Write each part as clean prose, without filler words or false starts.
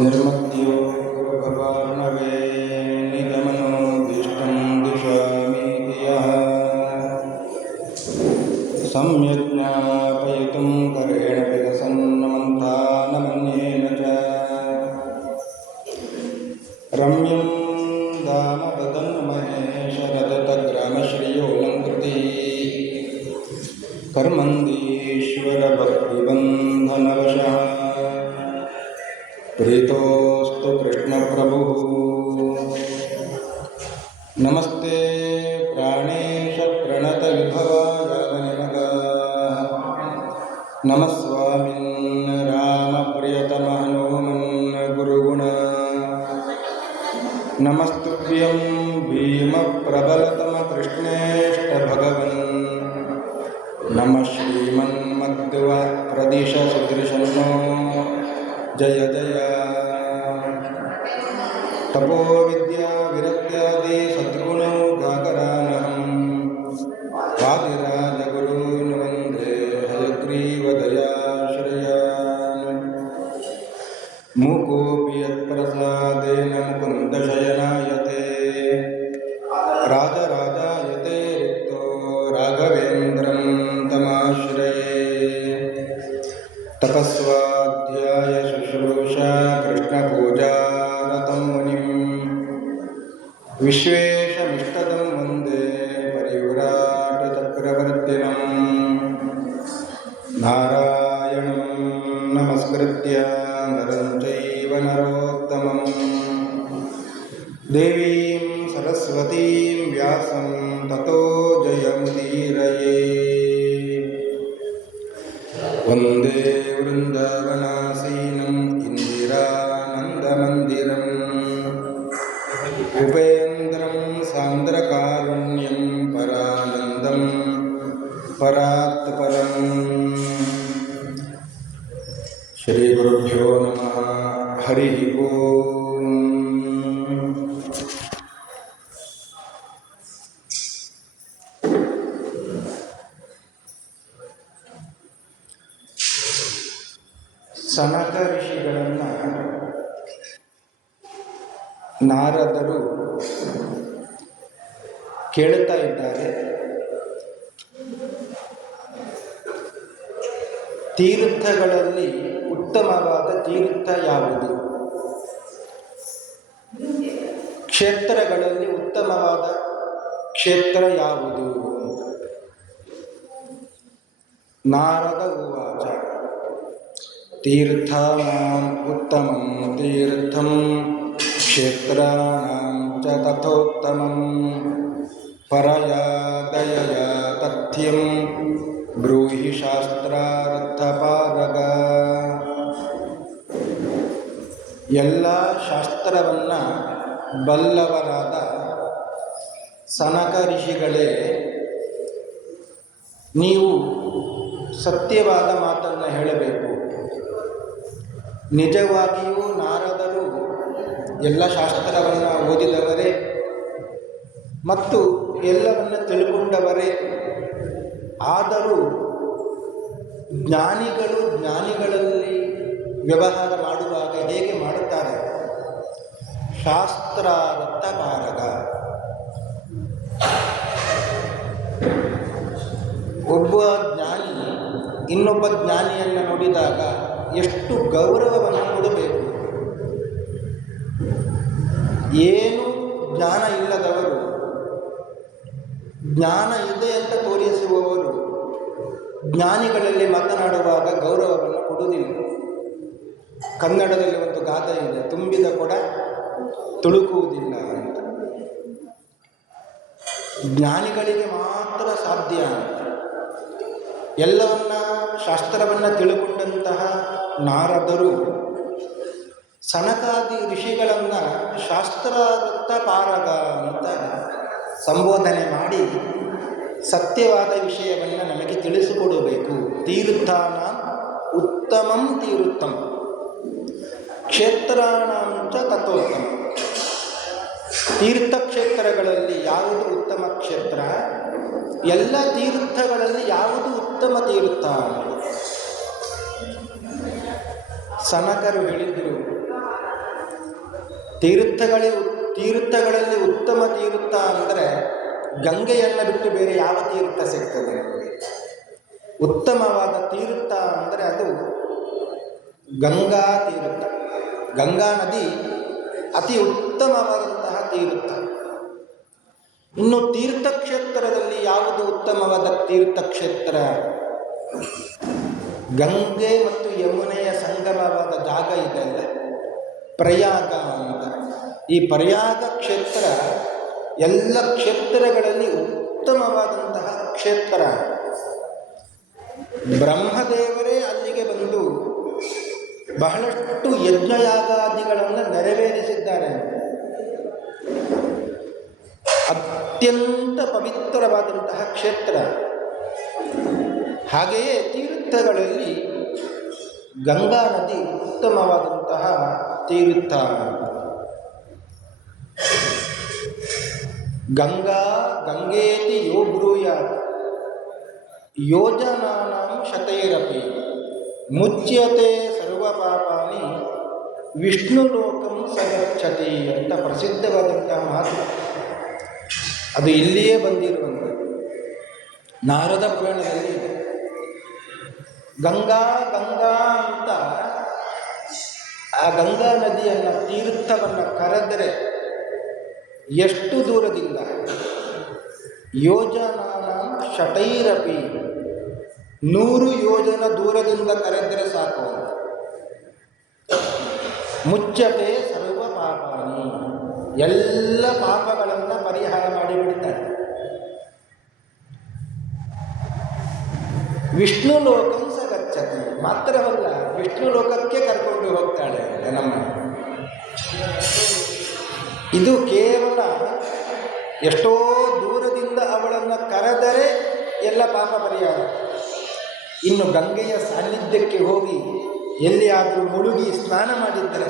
ನಿರ್ಮತ್ಯೋ ಗುರುಭವಾರ್ಣವೇ ನಿಜಮನೋಭೀಷ್ಟಂ ದಿಶಾಮೀತಿ ಯಃ ಸಮ್ಯಕ್ ಜ್ಞಾಪಯಿತುಂ ಕರೇಣ ವಿಕಸನ್ನಮಂಥಾನಮನ್ಯೇನ ಚ ರಮ್ಯಂ ಧಾಮ ತದನ್ಮಹೇಶರದತಗ್ರಾಮಶ್ರಿಯೋಲಂಕೃತಿ ಕರ್ಮಂದೀಶ್ವರ ಭಕ್ತಿಬಂಧನವಶಃ ಪ್ರೀತೋಸ್ತು ಕೃಷ್ಣ ಪ್ರಭು. ನಮಸ್ತೆ ಪ್ರಾಣೇಶ ಪ್ರಣತ ವಿಭವಾಯ ಮನಿಮಗ ನಮಸ್ವಾಮಿನ್ ರಾಮ ಪ್ರಿಯತಮ ಹನುಮನ್ ಗುರುಗುಣ ನಮಸ್ತುಭ್ಯಂ ಭೀಮ ಪ್ರಬಲತಮ ಕೃಷ್ಣೇಷ್ಟ ಭಗವನ್ ನಮಃ ಶ್ರೀಮನ್ಮಧ್ವ ಪ್ರದಿಶ ಸುದೃಶನ್ನೋ ಜಯ ಜಯ. ತಪೋ ವಿದ್ಯಾ ವಿರಕ್ತ್ಯಾದಿ ಸದ್ಗುಣೌಘಾಕರಾನಹಂ ವಾದಿರಾಜ ಗುರೂನ್ ವಂದೇ ಹಯಗ್ರೀವ ದಯಾಶ್ರಯಾನ್. ಮೂಕೋಪಿ ಯತ್ಪ್ರಸಾದೇನ ಮುಕುಂದ ಶಯನಾಯತೆ ರಾಜರಾಜಾಯತೆ ರಿಕ್ತೋ ರಾಘವೇಂದ್ರಂ ತಮಾಶ್ರಯೇ. ತಪಸ್ವಾಧ್ಯಾಯ ಶುಶ್ರೂಷಾ ಕೃಷ್ಣಪೂಜಾರತಂ ಮುನಿಂ ವಿಶ್ವೇಶಮಿಷ್ಟದಂ ವಂದೇ ಪರಿವ್ರಾಟ ಚಕ್ರವರ್ತಿನಂ. ನಾರಾಯಣಂ ನಮಸ್ಕೃತ್ಯ ನರಂ ಚೈವ ನರೋತ್ತಮಂ ದೇವೀಂ ಸರಸ್ವತೀಂ ವ್ಯಾಸಂ ತತೋ ಜಯಮುದೀರಯೇ. ವಂದೇ ವೃಂದಾವನಾಸೀನಂ ಇಂದಿರಾನಂದಮಂದಿರಂ ಉಪೇಂದ್ರಂ ಸಾಂದ್ರಕಾರುಣ್ಯಂ ಪರಾನಂದಂ ಪರಾತ್ಪರಂ. ಶ್ರೀ ಗುರುಭ್ಯೋ ನಮಃ. ಹರಿ ಓಂ. ಸನಕ ಋಷಿಗಳನ್ನು ನಾರದರು ಕೇಳುತ್ತಾ ಇದ್ದಾರೆ. ತೀರ್ಥಗಳಲ್ಲಿ ಉತ್ತಮವಾದ ತೀರ್ಥ ಯಾವುದು? ಕ್ಷೇತ್ರಗಳಲ್ಲಿ ಉತ್ತಮವಾದ ಕ್ಷೇತ್ರ ಯಾವುದು? ನಾರದ ಉವಾಚ ತೀರ್ಥಾನಾಂ ಉತ್ತಮಂ ತೀರ್ಥಂ ಕ್ಷೇತ್ರಾಣಾಂ ಚ ತಥೋತ್ತಮಂ ಪರಯಾ ದಯಯಾ ತಥ್ಯಂ ಬ್ರೂಹಿ ಶಾಸ್ತ್ರಾರ್ಥಪಾರಗ. ಎಲ್ಲ ಶಾಸ್ತ್ರವನ್ನು ಬಲ್ಲವರಾದ ಸನಕ ಋಷಿಗಳೇ, ನೀವು ಸತ್ಯವಾದ ಮಾತನ್ನು ಹೇಳಬೇಕು. ನಿಜವಾಗಿಯೂ ನಾರದರು ಎಲ್ಲ ಶಾಸ್ತ್ರವನ್ನು ಓದಿದವರೇ ಮತ್ತು ಎಲ್ಲವನ್ನು ತಿಳ್ಕೊಂಡವರೇ. ಆದರೂ ಜ್ಞಾನಿಗಳಲ್ಲಿ ವ್ಯವಹಾರ ಮಾಡುವಾಗ ಹೇಗೆ ಮಾಡುತ್ತಾರೆ? ಶಾಸ್ತ್ರಾರ್ಥಪಾರಗ. ಒಬ್ಬ ಜ್ಞಾನಿ ಇನ್ನೊಬ್ಬ ಜ್ಞಾನಿಯನ್ನು ನೋಡಿದಾಗ ಎಷ್ಟು ಗೌರವವನ್ನು ಕೊಡಬೇಕು. ಏನು ಜ್ಞಾನ ಇಲ್ಲದವರು ಜ್ಞಾನ ಇದೆ ಅಂತ ತೋರಿಸುವವರು ಜ್ಞಾನಿಗಳಲ್ಲಿ ಮಾತನಾಡುವಾಗ ಗೌರವವನ್ನು ಕೊಡುವುದಿಲ್ಲ. ಕನ್ನಡದಲ್ಲಿ ಒಂದು ಗಾದೆ ಇದೆ, ತುಂಬಿದ ಕೊಡ ತುಳುಕುವುದಿಲ್ಲ ಅಂತ. ಜ್ಞಾನಿಗಳಿಗೆ ಮಾತ್ರ ಸಾಧ್ಯ ಅಂತ. ಎಲ್ಲವನ್ನ ಶಾಸ್ತ್ರವನ್ನು ತಿಳ್ಕೊಂಡಂತಹ ನಾರದರು ಸನಕಾದಿ ಋಷಿಗಳನ್ನು ಶಾಸ್ತ್ರಾರ್ಥಪಾರಗ ಅಂತ ಸಂಬೋಧನೆ ಮಾಡಿ ಸತ್ಯವಾದ ವಿಷಯವನ್ನು ನಮಗೆ ತಿಳಿಸಿಕೊಡಬೇಕು. ತೀರ್ಥಾನ ಉತ್ತಮಂ ತೀರ್ಥಂ ಕ್ಷೇತ್ರಾಣಾಂ ಚ ತಥೋತ್ತಮ. ತೀರ್ಥಕ್ಷೇತ್ರಗಳಲ್ಲಿ ಯಾವುದು ಉತ್ತಮ ಕ್ಷೇತ್ರ, ಎಲ್ಲ ತೀರ್ಥಗಳಲ್ಲಿ ಯಾವುದು ಉತ್ತಮ ತೀರ್ಥ? ಸನಕರು ಹೇಳಿದರು, ತೀರ್ಥಗಳಲ್ಲಿ ಉತ್ತಮ ತೀರ್ಥ ಅಂದರೆ ಗಂಗೆಯನ್ನು ಬಿಟ್ಟು ಬೇರೆ ಯಾವ ತೀರ್ಥ ಸಿಗ್ತದೆ? ಉತ್ತಮವಾದ ತೀರ್ಥ ಅಂದರೆ ಅದು ಗಂಗಾ ತೀರ್ಥ. ಗಂಗಾ ನದಿ ಅತಿ ಉತ್ತಮವಾದಂತಹ ತೀರ್ಥ. ಇನ್ನು ತೀರ್ಥಕ್ಷೇತ್ರದಲ್ಲಿ ಯಾವುದು ಉತ್ತಮವಾದ ತೀರ್ಥಕ್ಷೇತ್ರ? ಗಂಗೆ ಮತ್ತು ಯಮುನೆಯ ಸಂಗಮವಾದ ಜಾಗ ಇದೆಯಲ್ಲ, ಪ್ರಯಾಗ ಅಂತ. ಈ ಪ್ರಯಾಗ ಕ್ಷೇತ್ರ ಎಲ್ಲ ಕ್ಷೇತ್ರಗಳಲ್ಲಿ ಉತ್ತಮವಾದಂತಹ ಕ್ಷೇತ್ರ. ಬ್ರಹ್ಮದೇವರೇ ಅಲ್ಲಿಗೆ ಬಂದು ಬಹಳಷ್ಟು ಯಜ್ಞಯಾಗಾದಿಗಳನ್ನು ನೆರವೇರಿಸಿದ್ದಾರೆ. ಅತ್ಯಂತ ಪವಿತ್ರವಾದಂತಹ ಕ್ಷೇತ್ರ. ಹಾಗೆಯೇ ತೀರ್ಥಗಳಲ್ಲಿ ಗಂಗಾ ನದಿ ಉತ್ತಮವಾದಂತಹ ತೀರ್ಥ. ಗಂಗಾ ಗಂಗೇತಿ ಯೋ ಬ್ರೂಯಾತ್ ಯೋಜನಾನಾಂ ಶತೈರಪಿ ಮುಚ್ಯತೆ ಸರ್ವ ಪಾಪಾನಿ ವಿಷ್ಣುಲೋಕಂ ಸಗಚ್ಚತಿ ಅಂತ ಪ್ರಸಿದ್ಧವಾದಂತಹ ಮಾತು. ಅದು ಇಲ್ಲಿಯೇ ಬಂದಿರುವಂಥದ್ದು. ನಾರದ ಪುರಾಣದಲ್ಲಿ ಇದೆ. ಗಂಗಾ ಗಂಗಾ ಅಂತ ಆ ಗಂಗಾ ನದಿಯನ್ನು, ತೀರ್ಥವನ್ನು ಕರೆದರೆ ಎಷ್ಟು ದೂರದಿಂದ? ಯೋಜನಾನಾಂ ಶತೈರಪಿ 100 ಯೋಜನ ದೂರದಿಂದ ಕರೆದರೆ ಸಾಕು. ಮುಚ್ಚತೆ ಸರ್ವ ಪಾಪಾನಿ, ಎಲ್ಲ ಪಾಪಗಳನ್ನು ಪರಿಹಾರ ಮಾಡಿಬಿಡ್ತಾರೆ. ವಿಷ್ಣು ಲೋಕಂ ಸಗಚ್ಚತಿ, ಮಾತ್ರವಲ್ಲ ವಿಷ್ಣು ಲೋಕಕ್ಕೆ ಕರ್ಕೊಂಡು ಹೋಗ್ತಾಳೆ ನಮ್ಮ. ಇದು ಕೇವಲ ಎಷ್ಟೋ ದೂರದಿಂದ ಅವಳನ್ನು ಕರೆದರೆ ಎಲ್ಲ ಪಾಪ ಪರಿಹಾರ. ಇನ್ನು ಗಂಗೆಯ ಸಾನ್ನಿಧ್ಯಕ್ಕೆ ಹೋಗಿ ಎಲ್ಲಿಯಾದರೂ ಮುಳುಗಿ ಸ್ನಾನ ಮಾಡಿದ್ದರೆ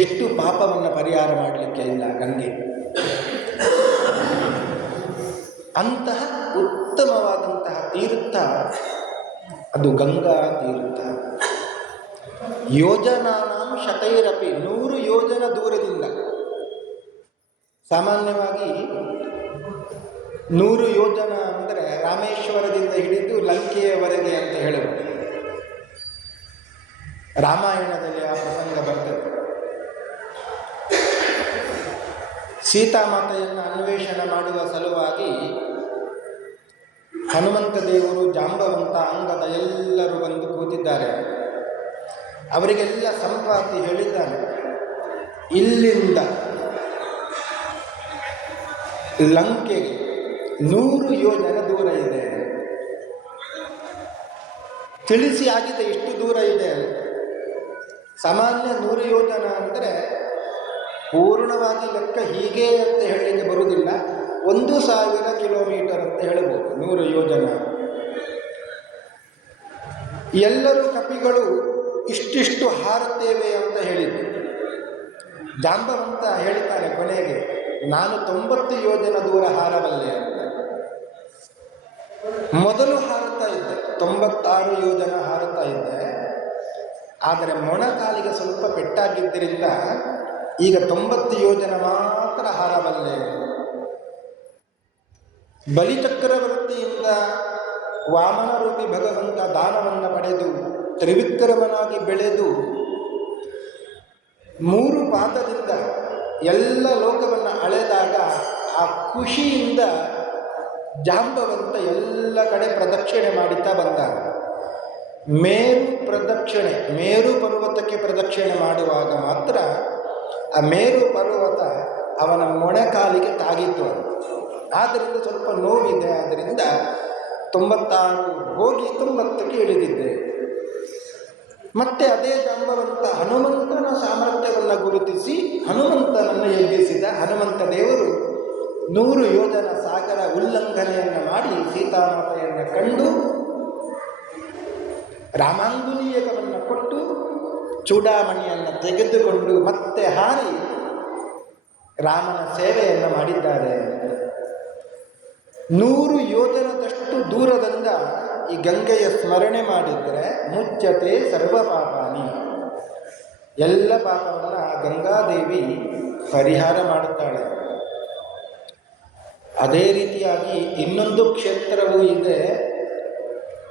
ಎಷ್ಟು ಪಾಪವನ್ನು ಪರಿಹಾರ ಮಾಡಲಿಕ್ಕೆ ಇಲ್ಲ ಗಂಗೆ. ಅಂತಹ ಉತ್ತಮವಾದಂತಹ ತೀರ್ಥ ಅದು ಗಂಗಾ ತೀರ್ಥ. ಯೋಜನಾನಾಂ ಶತೈರಪಿ 100 ಯೋಜನ ದೂರದಿಂದ. ಸಾಮಾನ್ಯವಾಗಿ 100 ಯೋಜನ ಅಂದರೆ ರಾಮೇಶ್ವರದಿಂದ ಹಿಡಿದು ಲಂಕೆಯವರೆಗೆ ಅಂತ ಹೇಳುವುದು. ರಾಮಾಯಣದಲ್ಲಿ ಆ ಪ್ರಸಂಗ ಬರ್ತದೆ. ಸೀತಾಮಾತೆಯನ್ನು ಅನ್ವೇಷಣೆ ಮಾಡುವ ಸಲುವಾಗಿ ಹನುಮಂತ ದೇವರು, ಜಾಂಬವಂತ, ಅಂಗದ ಎಲ್ಲರೂ ಬಂದು ಕೂತಿದ್ದಾರೆ. ಅವರಿಗೆಲ್ಲ ಸಂಪಾತಿ ಹೇಳಿದ್ದಾನೆ, ಇಲ್ಲಿಂದ ಲಂಕೆಗೆ 100 ಯೋಜನ ದೂರ ಇದೆ. ತಿಳಿಸಿ ಆಗಿದೆ ಎಷ್ಟು ದೂರ ಇದೆ ಅಂತ. ಸಾಮಾನ್ಯ 100 ಯೋಜನ ಅಂದರೆ ಪೂರ್ಣವಾಗಿ ಲೆಕ್ಕ ಹೀಗೆ ಅಂತ ಹೇಳಲಿಕ್ಕೆ ಬರುವುದಿಲ್ಲ. 1000 ಕಿಲೋಮೀಟರ್ ಅಂತ ಹೇಳ್ಬೋದು 100 ಯೋಜನ. ಎಲ್ಲರೂ ಕಪಿಗಳು ಇಷ್ಟಿಷ್ಟು ಹಾರುತ್ತೇವೆ ಅಂತ ಹೇಳಿದ್ದು. ಜಾಂಬವಂತ ಹೇಳ್ತಾನೆ ಕೊನೆಗೆ, ನಾನು 90 ಯೋಜನ ದೂರ ಹಾರಬಲ್ಲೆ ಅಂತ. ಮೊದಲು ಹಾರುತ್ತಾ ಇದ್ದೆ, 96 ಯೋಜನ ಹಾರುತ್ತಾ ಇದ್ದೆ. ಆದರೆ ಮೊಣಕಾಲಿಗೆ ಸ್ವಲ್ಪ ಪೆಟ್ಟಾಗಿದ್ದರಿಂದ ಈಗ 90 ಯೋಜನ ಮಾತ್ರ ಹಾರಬಲ್ಲೆ. ಬಲಿಚಕ್ರವರ್ತಿಯಿಂದ ವಾಮನ ರೂಪಿ ಭಗವಂತ ದಾನವನ್ನು ಪಡೆದು ತ್ರಿವಿಕ್ರಮನಾಗಿ ಬೆಳೆದು 3 ಪಾದದಿಂದ ಎಲ್ಲ ಲೋಕವನ್ನು ಅಳೆದಾಗ ಆ ಖುಷಿಯಿಂದ ಜಾಂಬವಂತ ಎಲ್ಲ ಕಡೆ ಪ್ರದಕ್ಷಿಣೆ ಮಾಡುತ್ತಾ ಬಂದ. ಮೇರು ಪರ್ವತಕ್ಕೆ ಪ್ರದಕ್ಷಿಣೆ ಮಾಡುವಾಗ ಮಾತ್ರ ಆ ಮೇರು ಪರ್ವತ ಅವನ ಮೊಣಕಾಲಿಗೆ ತಾಗಿತ್ತು. ಆದ್ದರಿಂದ ಸ್ವಲ್ಪ ನೋವಿದೆ. ಆದ್ದರಿಂದ 96 ಹೋಗಿ 90ಕ್ಕೆ ಇಳಿದಿದ್ದೆ. ಮತ್ತೆ ಅದೇ ಜಾಂಬವಂತ ಹನುಮಂತನ ಸಾಮರ್ಥ್ಯವನ್ನು ಗುರುತಿಸಿ ಹನುಮಂತನನ್ನು ಎಬ್ಬಿಸಿದ. ಹನುಮಂತ ದೇವರು 100 ಯೋಜನ ಸಾಗರ ಉಲ್ಲಂಘನೆಯನ್ನು ಮಾಡಿ ಸೀತಾಮಾತೆಯನ್ನು ಕಂಡು ರಾಮಾಂಗುಲೀಯಕವನ್ನು ಕೊಟ್ಟು ಚೂಡಾಮಣಿಯನ್ನು ತೆಗೆದುಕೊಂಡು ಮತ್ತೆ ಹಾರಿ ರಾಮನ ಸೇವೆಯನ್ನು ಮಾಡಿದ್ದಾರೆ. 100 ಯೋಜನದಷ್ಟು ದೂರದಿಂದ ಈ ಗಂಗೆಯ ಸ್ಮರಣೆ ಮಾಡಿದರೆ ಮುಚ್ಚತೆ ಸರ್ವ ಪಾಪಾನಿ, ಎಲ್ಲ ಪಾಪವನ್ನು ಗಂಗಾದೇವಿ ಪರಿಹಾರ ಮಾಡುತ್ತಾಳೆ. ಅದೇ ರೀತಿಯಾಗಿ ಇನ್ನೊಂದು ಕ್ಷೇತ್ರವೂ ಇದೆ,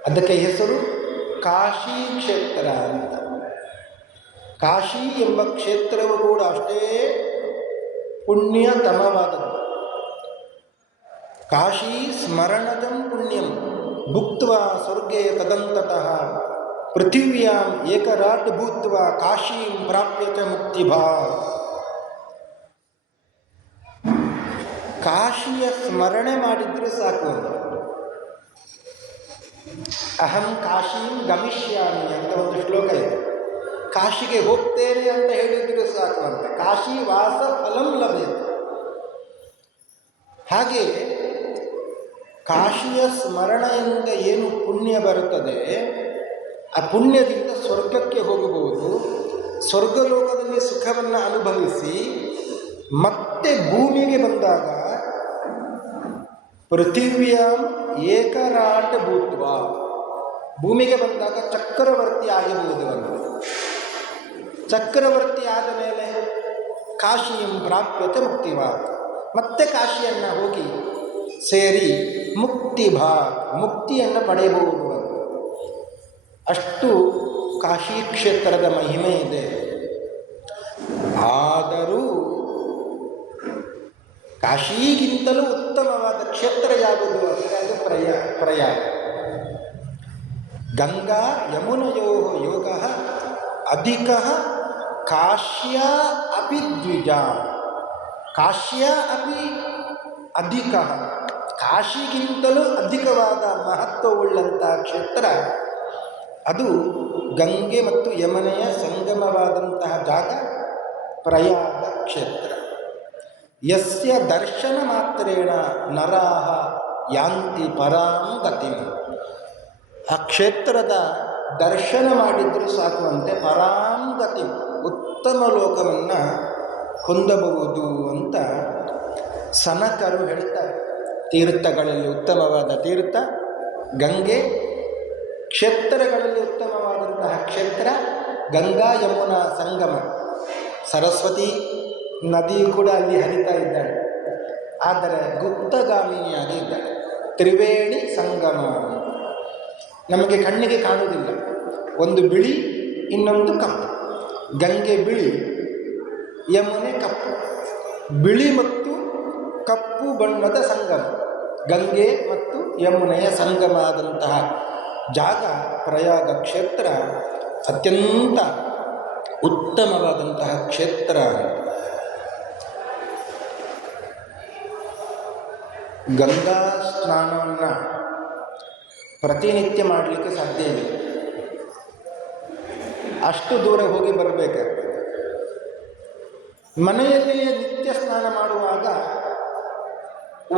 ಅದಕ್ಕೆ ಹೆಸರು ಕಾಶಿ ಕ್ಷೇತ್ರ ಅಂತ. ಕಾಶಿ ಎಂಬ ಕ್ಷೇತ್ರವು ಕೂಡ ಅಷ್ಟೇ ಪುಣ್ಯತಮವಾದದ್ದು. ಕಾಶಿ ಸ್ಮರಣಜಂ ಪುಣ್ಯಂ ಭುಕ್ತ್ವಾ ಸ್ವರ್ಗೇ ತದಂತತಃ ಪೃಥಿವ್ಯಾಂ ಏಕರಾಟ್ ಭೂತ್ವಾ ಕಾಶೀಂ ಪ್ರಾಪ್ಯತ ಮುಕ್ತಿಭಾ. ಕಾಶಿಯ ಸ್ಮರಣೆ ಮಾಡಿದ್ರೆ ಸಾಕು ಅಂತ. ಅಹಂ ಕಾಶೀಂ ಗಮಿಷ್ಯಾಮಿ ಅಂತ ಒಂದು ಶ್ಲೋಕ ಇದೆ. ಕಾಶಿಗೆ ಹೋಗ್ತೇನೆ ಅಂತ ಹೇಳಿದ್ರೆ ಸಾಕು ಅಂತ. ಕಾಶಿ ವಾಸ ಫಲಂ ಲಭ್ಯತೆ. ಹಾಗೆ ಕಾಶಿಯ ಸ್ಮರಣೆಯಿಂದ ಏನು ಪುಣ್ಯ ಬರುತ್ತದೆ, ಆ ಪುಣ್ಯದಿಂದ ಸ್ವರ್ಗಕ್ಕೆ ಹೋಗಬಹುದು. ಸ್ವರ್ಗಲೋಕದಲ್ಲಿ ಸುಖವನ್ನು ಅನುಭವಿಸಿ ಮತ್ತೆ ಭೂಮಿಗೆ ಬಂದಾಗ ಪೃಥಿವ್ಯಾಂ ಏಕರಾಟ ಭೂತ್ವ, ಭೂಮಿಗೆ ಬಂದಾಗ ಚಕ್ರವರ್ತಿ ಆಗಬಹುದು ಅಂತ. ಚಕ್ರವರ್ತಿ ಆದ ಮೇಲೆ ಕಾಶಿಯಂ ಪ್ರಾಪ್ಯತೆ ಮುಕ್ತಿಭಾಗ್, ಮತ್ತೆ ಕಾಶಿಯನ್ನು ಹೋಗಿ ಸೇರಿ ಮುಕ್ತಿಭಾಗ್ ಮುಕ್ತಿಯನ್ನು ಪಡೆಯಬಹುದು ಅಂತ. ಅಷ್ಟು ಕಾಶಿ ಕ್ಷೇತ್ರದ ಮಹಿಮೆ ಇದೆ. ಆದರೂ ಕಾಶಿಗಿಂತಲೂ ಉತ್ತಮವಾದ ಕ್ಷೇತ್ರ ಯಾವುದು ಅಂದರೆ ಅದು ಪ್ರಯಾಗ. ಗಂಗಾ ಯಮುನಯೋ ಯೋಗ ಅಧಿಕ ಕಾಶ್ಯ ಅಪಿ ದ್ವಿಜ. ಕಾಶ್ಯ ಅಪಿ ಅಧಿಕ, ಕಾಶಿಗಿಂತಲೂ ಅಧಿಕವಾದ ಮಹತ್ವವುಳ್ಳಂಥ ಕ್ಷೇತ್ರ ಅದು ಗಂಗೆ ಮತ್ತು ಯಮುನೆಯ ಸಂಗಮವಾದಂತಹ ಜಾಗ ಪ್ರಯಾಗ ಕ್ಷೇತ್ರ. ಯಸ್ಯ ದರ್ಶನ ಮಾತ್ರೇಣ ನರಾಹ ಯಾಂತಿ ಪರಾಂ ಗತಿಂ. ಆ ಕ್ಷೇತ್ರದ ದರ್ಶನ ಮಾಡಿದರೂ ಸಾಕುವಂತೆ ಪರಾಂ ಗತಿಂ ಉತ್ತಮ ಲೋಕವನ್ನು ಹೊಂದಬಹುದು ಅಂತ ಸನಕರು ಹೇಳ್ತಾರೆ. ತೀರ್ಥಗಳಲ್ಲಿ ಉತ್ತಮವಾದ ತೀರ್ಥ ಗಂಗೆ, ಕ್ಷೇತ್ರಗಳಲ್ಲಿ ಉತ್ತಮವಾದಂತಹ ಕ್ಷೇತ್ರ ಗಂಗಾ ಯಮುನಾ ಸಂಗಮ. ಸರಸ್ವತಿ ನದಿ ಕೂಡ ಅಲ್ಲಿ ಹರಿತಾ ಇದ್ದಾಳೆ, ಆದರೆ ಗುಪ್ತಗಾಮಿನಿಯಾಗಿ ಇದ್ದಾಳೆ. ತ್ರಿವೇಣಿ ಸಂಗಮ ನಮಗೆ ಕಣ್ಣಿಗೆ ಕಾಣುವುದಿಲ್ಲ. ಒಂದು ಬಿಳಿ, ಇನ್ನೊಂದು ಕಪ್ಪು. ಗಂಗೆ ಬಿಳಿ, ಯಮುನೆ ಕಪ್ಪು. ಬಿಳಿ ಮತ್ತು ಕಪ್ಪು ಬಣ್ಣದ ಸಂಗಮ, ಗಂಗೆ ಮತ್ತು ಯಮುನೆಯ ಸಂಗಮ ಆದಂತಹ ಜಾಗ ಪ್ರಯಾಗ ಕ್ಷೇತ್ರ ಅತ್ಯಂತ ಉತ್ತಮವಾದಂತಹ ಕ್ಷೇತ್ರ. ಗಂಗಾ ಸ್ನಾನವನ್ನು ಪ್ರತಿನಿತ್ಯ ಮಾಡಲಿಕ್ಕೆ ಸಾಧ್ಯ ಇಲ್ಲ, ಅಷ್ಟು ದೂರ ಹೋಗಿ ಬರಬೇಕಾಗ್ತದೆ. ಮನೆಯಲ್ಲಿಯೇ ನಿತ್ಯ ಸ್ನಾನ ಮಾಡುವಾಗ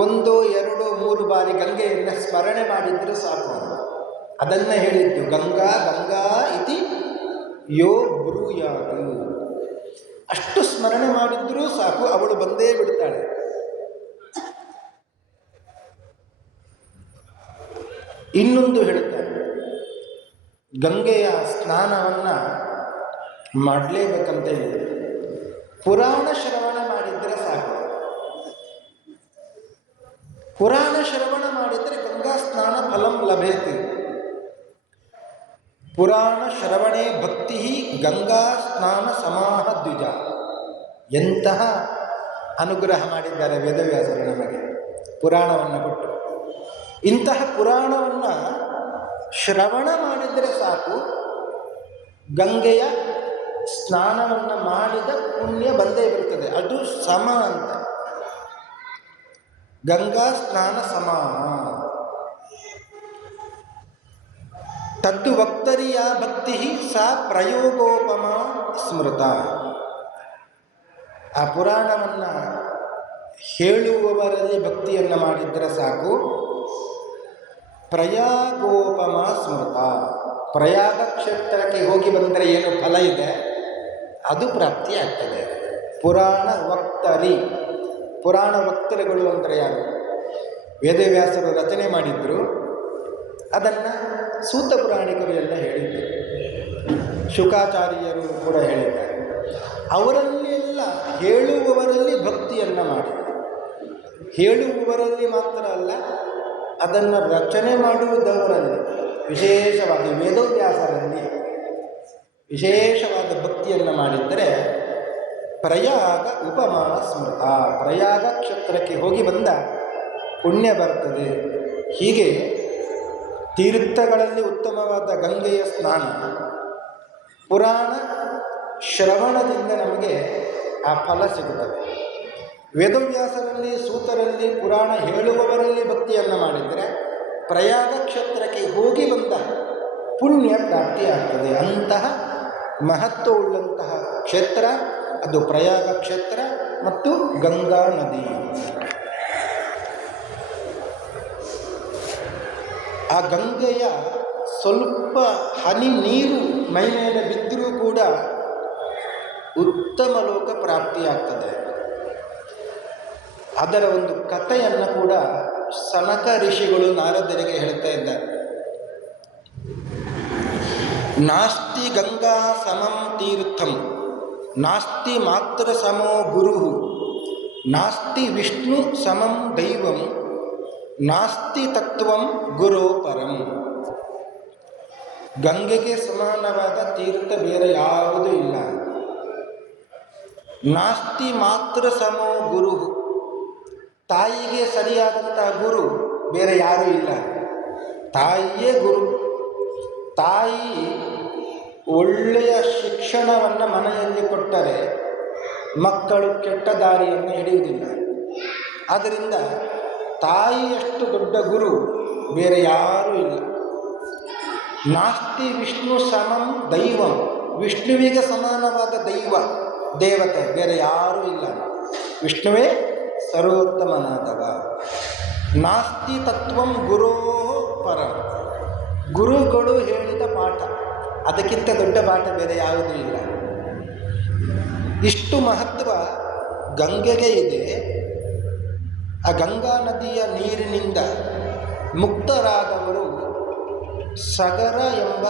1, 2, 3 ಬಾರಿ ಗಂಗೆಯನ್ನು ಸ್ಮರಣೆ ಮಾಡಿದರೆ ಸಾಕು. ಅದನ್ನು ಹೇಳಿದ್ದು ಗಂಗಾ ಗಂಗಾ ಇತಿ ಯೋ ಬ್ರೂಯಾತ್. ಅಷ್ಟು ಸ್ಮರಣೆ ಮಾಡಿದ್ರೂ ಸಾಕು, ಅವಳು ಬಂದೇ ಬಿಡ್ತಾಳೆ. ಇನ್ನೊಂದು ಹೇಳ್ತಾರೆ, ಗಂಗೆಯ ಸ್ನಾನವನ್ನು ಮಾಡಲೇಬೇಕಂತ ಇದೆ. ಪುರಾಣ ಶ್ರವಣ ಮಾಡಿದರೆ ಸಾಕು. ಪುರಾಣ ಶ್ರವಣ ಮಾಡಿದರೆ ಗಂಗಾ ಸ್ನಾನ ಫಲಂ ಲಭೇತಿ. ಪುರಾಣ ಶ್ರವಣೆ ಭಕ್ತಿ ಗಂಗಾ ಸ್ನಾನ ಸಮಾಹ ದ್ವಿಜ. ಎಂತಹ ಅನುಗ್ರಹ ಮಾಡಿದ್ದಾರೆ ವೇದವ್ಯಾಸರು ನಮಗೆ ಪುರಾಣವನ್ನು ಕೊಟ್ಟು. ಇಂತಹ ಪುರಾಣವನ್ನು ಶ್ರವಣ ಮಾಡಿದರೆ ಸಾಕು, ಗಂಗೆಯ ಸ್ನಾನವನ್ನು ಮಾಡಿದ ಪುಣ್ಯ ಬಂದೇ ಬರುತ್ತದೆ. ಅದು ಸಮ ಅಂತ. ಗಂಗಾ ಸ್ನಾನ ಸಮಾನ ತದ್ದು ವಕ್ತರಿಯ ಭಕ್ತಿ ಸಾ ಪ್ರಯೋಗೋಪಮ ಸ್ಮೃತ. ಆ ಪುರಾಣವನ್ನು ಹೇಳುವವರಲ್ಲಿ ಭಕ್ತಿಯನ್ನು ಮಾಡಿದರೆ ಸಾಕು, ಪ್ರಯಾಗೋಪಮ ಸ್ಮೃತ. ಪ್ರಯಾಗ ಕ್ಷೇತ್ರಕ್ಕೆ ಹೋಗಿ ಬಂದರೆ ಏನು ಫಲ ಇದೆ ಅದು ಪ್ರಾಪ್ತಿಯಾಗ್ತದೆ. ಪುರಾಣ ವಕ್ತರಿ, ಪುರಾಣ ವಕ್ತರುಗಳು ಅಂದರೆ ಯಾರು? ವೇದವ್ಯಾಸರು ರಚನೆ ಮಾಡಿದ್ರು, ಅದನ್ನು ಸೂತ ಪುರಾಣಿಕರು ಎಲ್ಲ ಹೇಳಿದ್ದರು, ಶುಕಾಚಾರ್ಯರು ಕೂಡ ಹೇಳಿದ್ದಾರೆ. ಅವರಲ್ಲೆಲ್ಲ ಹೇಳುವವರಲ್ಲಿ ಭಕ್ತಿಯನ್ನು ಮಾಡಿ, ಹೇಳುವವರಲ್ಲಿ ಮಾತ್ರ ಅಲ್ಲ, ಅದನ್ನು ರಚನೆ ಮಾಡುವುದವರಲ್ಲಿ ವಿಶೇಷವಾಗಿ ವೇದವ್ಯಾಸರಲ್ಲಿ ವಿಶೇಷವಾದ ಭಕ್ತಿಯನ್ನು ಮಾಡಿದ್ದರೆ ಪ್ರಯಾಗ ಉಪಮಾನ ಸ್ಮೃತ, ಪ್ರಯಾಗ ಕ್ಷೇತ್ರಕ್ಕೆ ಹೋಗಿ ಬಂದ ಪುಣ್ಯ ಬರ್ತದೆ. ಹೀಗೆ ತೀರ್ಥಗಳಲ್ಲಿ ಉತ್ತಮವಾದ ಗಂಗೆಯ ಸ್ನಾನ, ಪುರಾಣ ಶ್ರವಣದಿಂದ ನಮಗೆ ಆ ಫಲ ಸಿಗುತ್ತದೆ. ವೇದವ್ಯಾಸರಲ್ಲಿ, ಸೂತರಲ್ಲಿ, ಪುರಾಣ ಹೇಳುವವರಲ್ಲಿ ಭಕ್ತಿಯನ್ನು ಮಾಡಿದರೆ ಪ್ರಯಾಗ ಕ್ಷೇತ್ರಕ್ಕೆ ಹೋಗಿ ಬಂದ ಪುಣ್ಯ ಪ್ರಾಪ್ತಿಯಾಗ್ತದೆ. ಅಂತಹ ಮಹತ್ವವುಳ್ಳಂತಹ ಕ್ಷೇತ್ರ ಅದು ಪ್ರಯಾಗ ಕ್ಷೇತ್ರ ಮತ್ತು ಗಂಗಾ ನದಿ. ಆ ಗಂಗೆಯ ಸ್ವಲ್ಪ ಹನಿ ನೀರು ಮೈ ಮೇಲೆ ಬಿದ್ದರೂ ಕೂಡ ಉತ್ತಮ ಲೋಕ ಪ್ರಾಪ್ತಿಯಾಗ್ತದೆ. ಅದರ ಒಂದು ಕಥೆಯನ್ನು ಕೂಡ ಸನಕ ಋಷಿಗಳು ನಾರದರಿಗೆ ಹೇಳ್ತಾ ಇದ್ದಾರೆ. ನಾಸ್ತಿ ಗಂಗಾ ಸಮಂ ತೀರ್ಥಂ, ನಾಸ್ತಿ ಮಾತ್ರ ಸಮೋ ಗುರು, ನಾಸ್ತಿ ವಿಷ್ಣು ಸಮಂ ದೈವಂ, ನಾಸ್ತಿ ತತ್ವಂ ಗುರೋ ಪರಂ. ಗಂಗೆಗೆ ಸಮಾನವಾದ ತೀರ್ಥ ಬೇರೆ ಯಾವುದೂ ಇಲ್ಲ. ನಾಸ್ತಿ ಮಾತ್ರ ಸಮೋ ಗುರು, ತಾಯಿಗೆ ಸರಿಯಾದಂಥ ಗುರು ಬೇರೆ ಯಾರೂ ಇಲ್ಲ, ತಾಯಿಯೇ ಗುರು. ತಾಯಿ ಒಳ್ಳೆಯ ಶಿಕ್ಷಣವನ್ನು ಮನೆಯಲ್ಲಿ ಕೊಟ್ಟರೆ ಮಕ್ಕಳು ಕೆಟ್ಟ ದಾರಿಯನ್ನು ಹಿಡಿಯುವುದಿಲ್ಲ. ಆದ್ದರಿಂದ ತಾಯಿಯಷ್ಟು ದೊಡ್ಡ ಗುರು ಬೇರೆ ಯಾರೂ ಇಲ್ಲ. ನಾಸ್ತಿ ವಿಷ್ಣು ಸಮಂ ದೈವಂ, ವಿಷ್ಣುವಿಗೆ ಸಮಾನವಾದ ದೈವ ದೇವತೆ ಬೇರೆ ಯಾರೂ ಇಲ್ಲ, ವಿಷ್ಣುವೇ ಸರ್ವೋತ್ತಮನಾದವ. ನಾಸ್ತಿ ತತ್ವಂ ಗುರೋ ಪರಂ, ಗುರುಗಳು ಹೇಳಿದ ಪಾಠ, ಅದಕ್ಕಿಂತ ದೊಡ್ಡ ಪಾಠ ಬೇರೆ ಯಾವುದೂ ಇಲ್ಲ. ಇಷ್ಟು ಮಹತ್ವ ಗಂಗೆಗೆ ಇದೆ. ಆ ಗಂಗಾ ನದಿಯ ನೀರಿನಿಂದ ಮುಕ್ತರಾದವರು ಸಗರ ಎಂಬ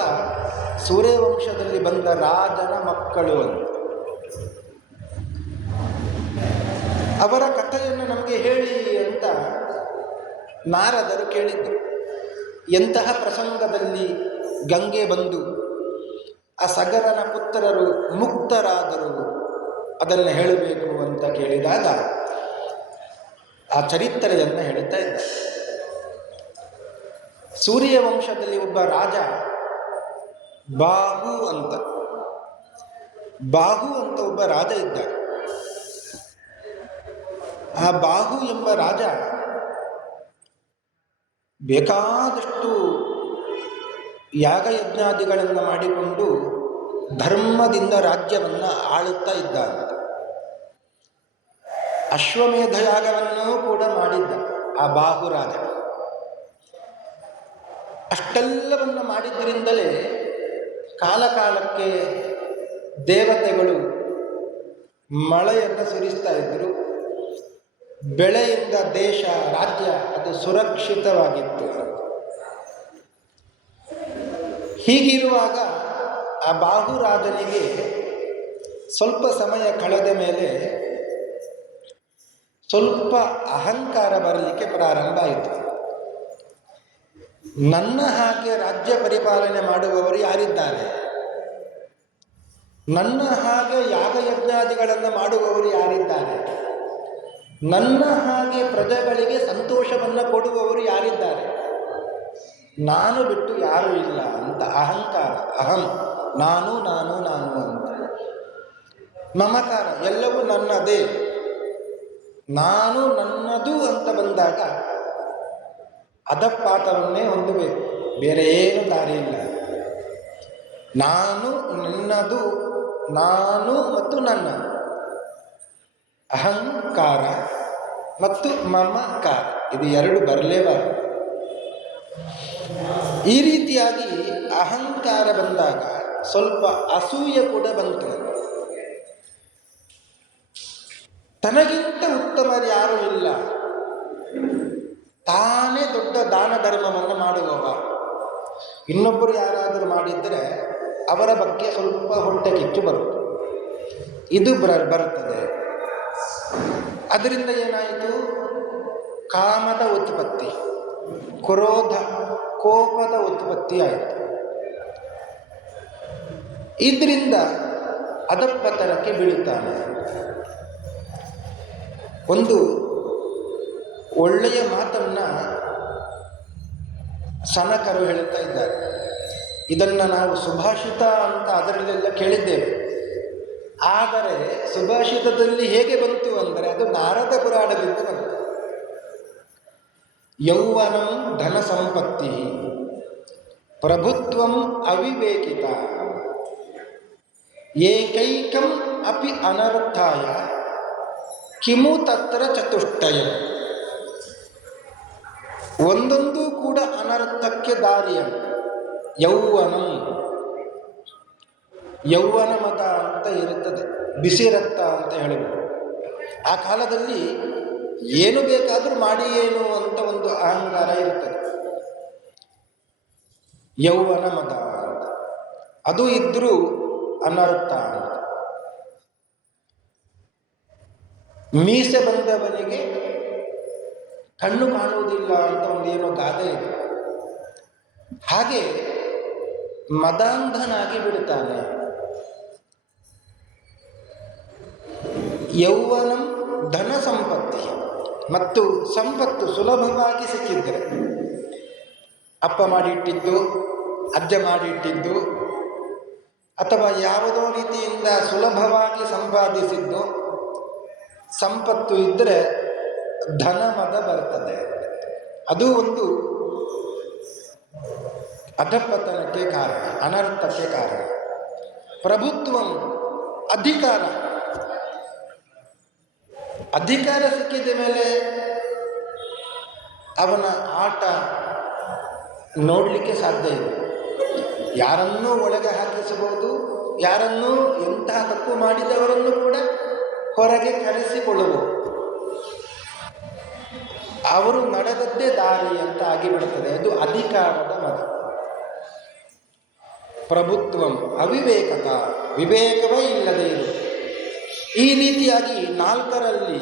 ಸೂರ್ಯವಂಶದಲ್ಲಿ ಬಂದ ರಾಜನ ಮಕ್ಕಳು ಅಂತ. ಅವರ ಕಥೆಯನ್ನು ನಮಗೆ ಹೇಳಿ ಅಂತ ನಾರದರು ಕೇಳಿದ್ದರು. ಎಂತಹ ಪ್ರಸಂಗದಲ್ಲಿ ಗಂಗೆ ಬಂದು ಆ ಸಗರನ ಪುತ್ರರು ಮುಕ್ತರಾದರು ಅದನ್ನು ಹೇಳಬೇಕು ಅಂತ ಕೇಳಿದಾಗ ಆ ಚರಿತ್ರೆಯನ್ನು ಹೇಳುತ್ತಾ ಇದ್ದ. ಸೂರ್ಯವಂಶದಲ್ಲಿ ಒಬ್ಬ ರಾಜ ಬಾಹು ಅಂತ ಒಬ್ಬ ರಾಜ ಇದ್ದ. ಆ ಬಾಹು ಎಂಬ ರಾಜ ಬೇಕಾದಷ್ಟು ಯಾಗಯಜ್ಞಾದಿಗಳನ್ನು ಮಾಡಿಕೊಂಡು ಧರ್ಮದಿಂದ ರಾಜ್ಯವನ್ನು ಆಳುತ್ತಾ ಇದ್ದ. ಅಶ್ವಮೇಧ ಯಾಗವನ್ನೂ ಕೂಡ ಮಾಡಿದ್ದ ಆ ಬಾಹು ರಾಜ. ಅಷ್ಟೆಲ್ಲವನ್ನು ಮಾಡಿದ್ದರಿಂದಲೇ ಕಾಲಕಾಲಕ್ಕೆ ದೇವತೆಗಳು ಮಳೆಯನ್ನು ಸುರಿಸ್ತಾ ಇದ್ದರು. ಬೆಳೆಯಿಂದ ದೇಶ ರಾಜ್ಯ ಅದು ಸುರಕ್ಷಿತವಾಗಿತ್ತು. ಹೀಗಿರುವಾಗ ಆ ಬಾಹುರಾಜನಿಗೆ ಸ್ವಲ್ಪ ಸಮಯ ಕಳೆದ ಮೇಲೆ ಸ್ವಲ್ಪ ಅಹಂಕಾರ ಬರಲಿಕ್ಕೆ ಪ್ರಾರಂಭ ಆಯಿತು. ನನ್ನ ಹಾಗೆ ರಾಜ್ಯ ಪರಿಪಾಲನೆ ಮಾಡುವವರು ಯಾರಿದ್ದಾರೆ, ನನ್ನ ಹಾಗೆ ಯಾಗಯಜ್ಞಾದಿಗಳನ್ನು ಮಾಡುವವರು ಯಾರಿದ್ದಾರೆ, ನನ್ನ ಹಾಗೆ ಪ್ರಜೆಗಳಿಗೆ ಸಂತೋಷವನ್ನು ಕೊಡುವವರು ಯಾರಿದ್ದಾರೆ, ನಾನು ಬಿಟ್ಟು ಯಾರೂ ಇಲ್ಲ ಅಂತ ಅಹಂಕಾರ, ಅಹಂ, ನಾನು ನಾನು ನಾನು ಅಂತ ಮಮಕಾರ, ಎಲ್ಲವೂ ನನ್ನದೇ, ನಾನು ನನ್ನದು ಅಂತ ಬಂದಾಗ ಅಧಪಾತವನ್ನೇ ಹೊಂದಬೇಕು, ಬೇರೆ ಏನು ದಾರಿ ಇಲ್ಲ. ನಾನು ನನ್ನದು, ನಾನು ಮತ್ತು ನನ್ನ ಅಹಂಕಾರ ಮತ್ತು ಮಮಕಾರ ಇದು ಎರಡು ಬರಲೇಬಾರದು. ಈ ರೀತಿಯಾಗಿ ಅಹಂಕಾರ ಬಂದಾಗ ಸ್ವಲ್ಪ ಅಸೂಯೆ ಕೂಡ ಬಂತು. ತನಗಿಂತ ಉತ್ತಮರು ಯಾರೂ ಇಲ್ಲ, ತಾನೇ ದೊಡ್ಡ ದಾನ ಧರ್ಮವನ್ನು ಮಾಡುವವ, ಇನ್ನೊಬ್ಬರು ಯಾರಾದರೂ ಮಾಡಿದರೆ ಅವರ ಬಗ್ಗೆ ಸ್ವಲ್ಪ ಹೊಟ್ಟೆ ಕಿಚ್ಚು ಬರುತ್ತೆ. ಇದು ಬರ್ತದೆ. ಅದರಿಂದ ಏನಾಯಿತು? ಕಾಮದ ಉತ್ಪತ್ತಿ, ಕ್ರೋಧ ಕೋಪದ ಉತ್ಪತ್ತಿ ಆಯಿತು. ಇದರಿಂದ ಅಧಃಪತನಕ್ಕೆ ಬೀಳುತ್ತಾನೆ. ಒಂದು ಒಳ್ಳೆಯ ಮಾತನ್ನು ಸನಕರು ಹೇಳುತ್ತಾ ಇದ್ದಾರೆ. ಇದನ್ನು ನಾವು ಸುಭಾಷಿತ ಅಂತ ಅದರಲ್ಲೆಲ್ಲ ಕೇಳಿದ್ದೇವೆ. ಆದರೆ ಸುಭಾಷಿತದಲ್ಲಿ ಹೇಗೆ ಬಂತು ಅಂದರೆ ಅದು ನಾರದ ಪುರಾಣದಿಂದ ಬಂತು. ಯೌವನಂ ಧನ ಸಂಪತ್ತಿ ಪ್ರಭುತ್ವಂ ಅವಿವೇಕಿತ ಏಕೈಕಂ ಅಪಿ ಅನರ್ಥಾಯ ಕಿಮು ತತ್ರ ಚತುಷ್ಟಯ. ಒಂದೊಂದು ಕೂಡ ಅನರ್ಥಕ್ಕೆ ದಾರಿಯಂತೆ. ಯೌವನ ಮತ ಅಂತ ಇರುತ್ತದೆ, ಬಿಸಿ ರಕ್ತ ಅಂತ ಹೇಳಿದ್ರು. ಆ ಕಾಲದಲ್ಲಿ ಏನು ಬೇಕಾದರೂ ಮಾಡಿ ಏನು ಅಂತ ಒಂದು ಅಹಂಕಾರ ಇರ್ತದೆ. ಯೌವನ ಮತ ಅಂತ ಅದು ಇದ್ರೂ ಅನರ್ಥ ಅಂತ. ಮೀಸೆ ಬಂದವನಿಗೆ ಕಣ್ಣು ಕಾಣುವುದಿಲ್ಲ ಅಂತ ಒಂದು ಏನೋ ಗಾದೆ ಇದೆ. ಹಾಗೆ ಮದಾಂಧನಾಗಿ ಬಿಡುತ್ತಾನೆ. ಯೌವನಂ ಧನ ಸಂಪತ್ತಿ, ಮತ್ತು ಸಂಪತ್ತು ಸುಲಭವಾಗಿ ಸಿಕ್ಕಿದ್ದರೆ, ಅಪ್ಪ ಮಾಡಿಟ್ಟಿದ್ದು, ಅಜ್ಜ ಮಾಡಿಟ್ಟಿದ್ದು, ಅಥವಾ ಯಾವುದೋ ರೀತಿಯಿಂದ ಸುಲಭವಾಗಿ ಸಂಪಾದಿಸಿದ್ದು ಸಂಪತ್ತು ಇದ್ದರೆ ಧನ ಮದ ಬರ್ತದೆ. ಅದು ಒಂದು ಅಧಃಪತನಕ್ಕೆ ಕಾರಣ, ಅನರ್ಥಕ್ಕೆ ಕಾರಣ. ಪ್ರಭುತ್ವಂ ಅಧಿಕಾರ ಸಿಕ್ಕಿದ ಮೇಲೆ ಅವನ ಆಟ ನೋಡಲಿಕ್ಕೆ ಸಾಧ್ಯ ಇಲ್ಲ. ಯಾರನ್ನೂ ಒಳಗೆ ಹಾಕಿಸಬಹುದು, ಯಾರನ್ನೂ ಎಂತಹ ತಪ್ಪು ಮಾಡಿದವರನ್ನು ಕೂಡ ಹೊರಗೆ ಕರೆಸಿಕೊಳ್ಳಬಹುದು. ಅವರು ನಡೆದದ್ದೇ ದಾರಿ ಅಂತ ಆಗಿಬಿಡುತ್ತದೆ. ಅದು ಅಧಿಕಾರದ ಮತ. ಪ್ರಭುತ್ವಂ ಅವಿವೇಕತ, ವಿವೇಕವೇ ಇಲ್ಲದೆ ಇರುವುದು. ಈ ರೀತಿಯಾಗಿ ನಾಲ್ಕರಲ್ಲಿ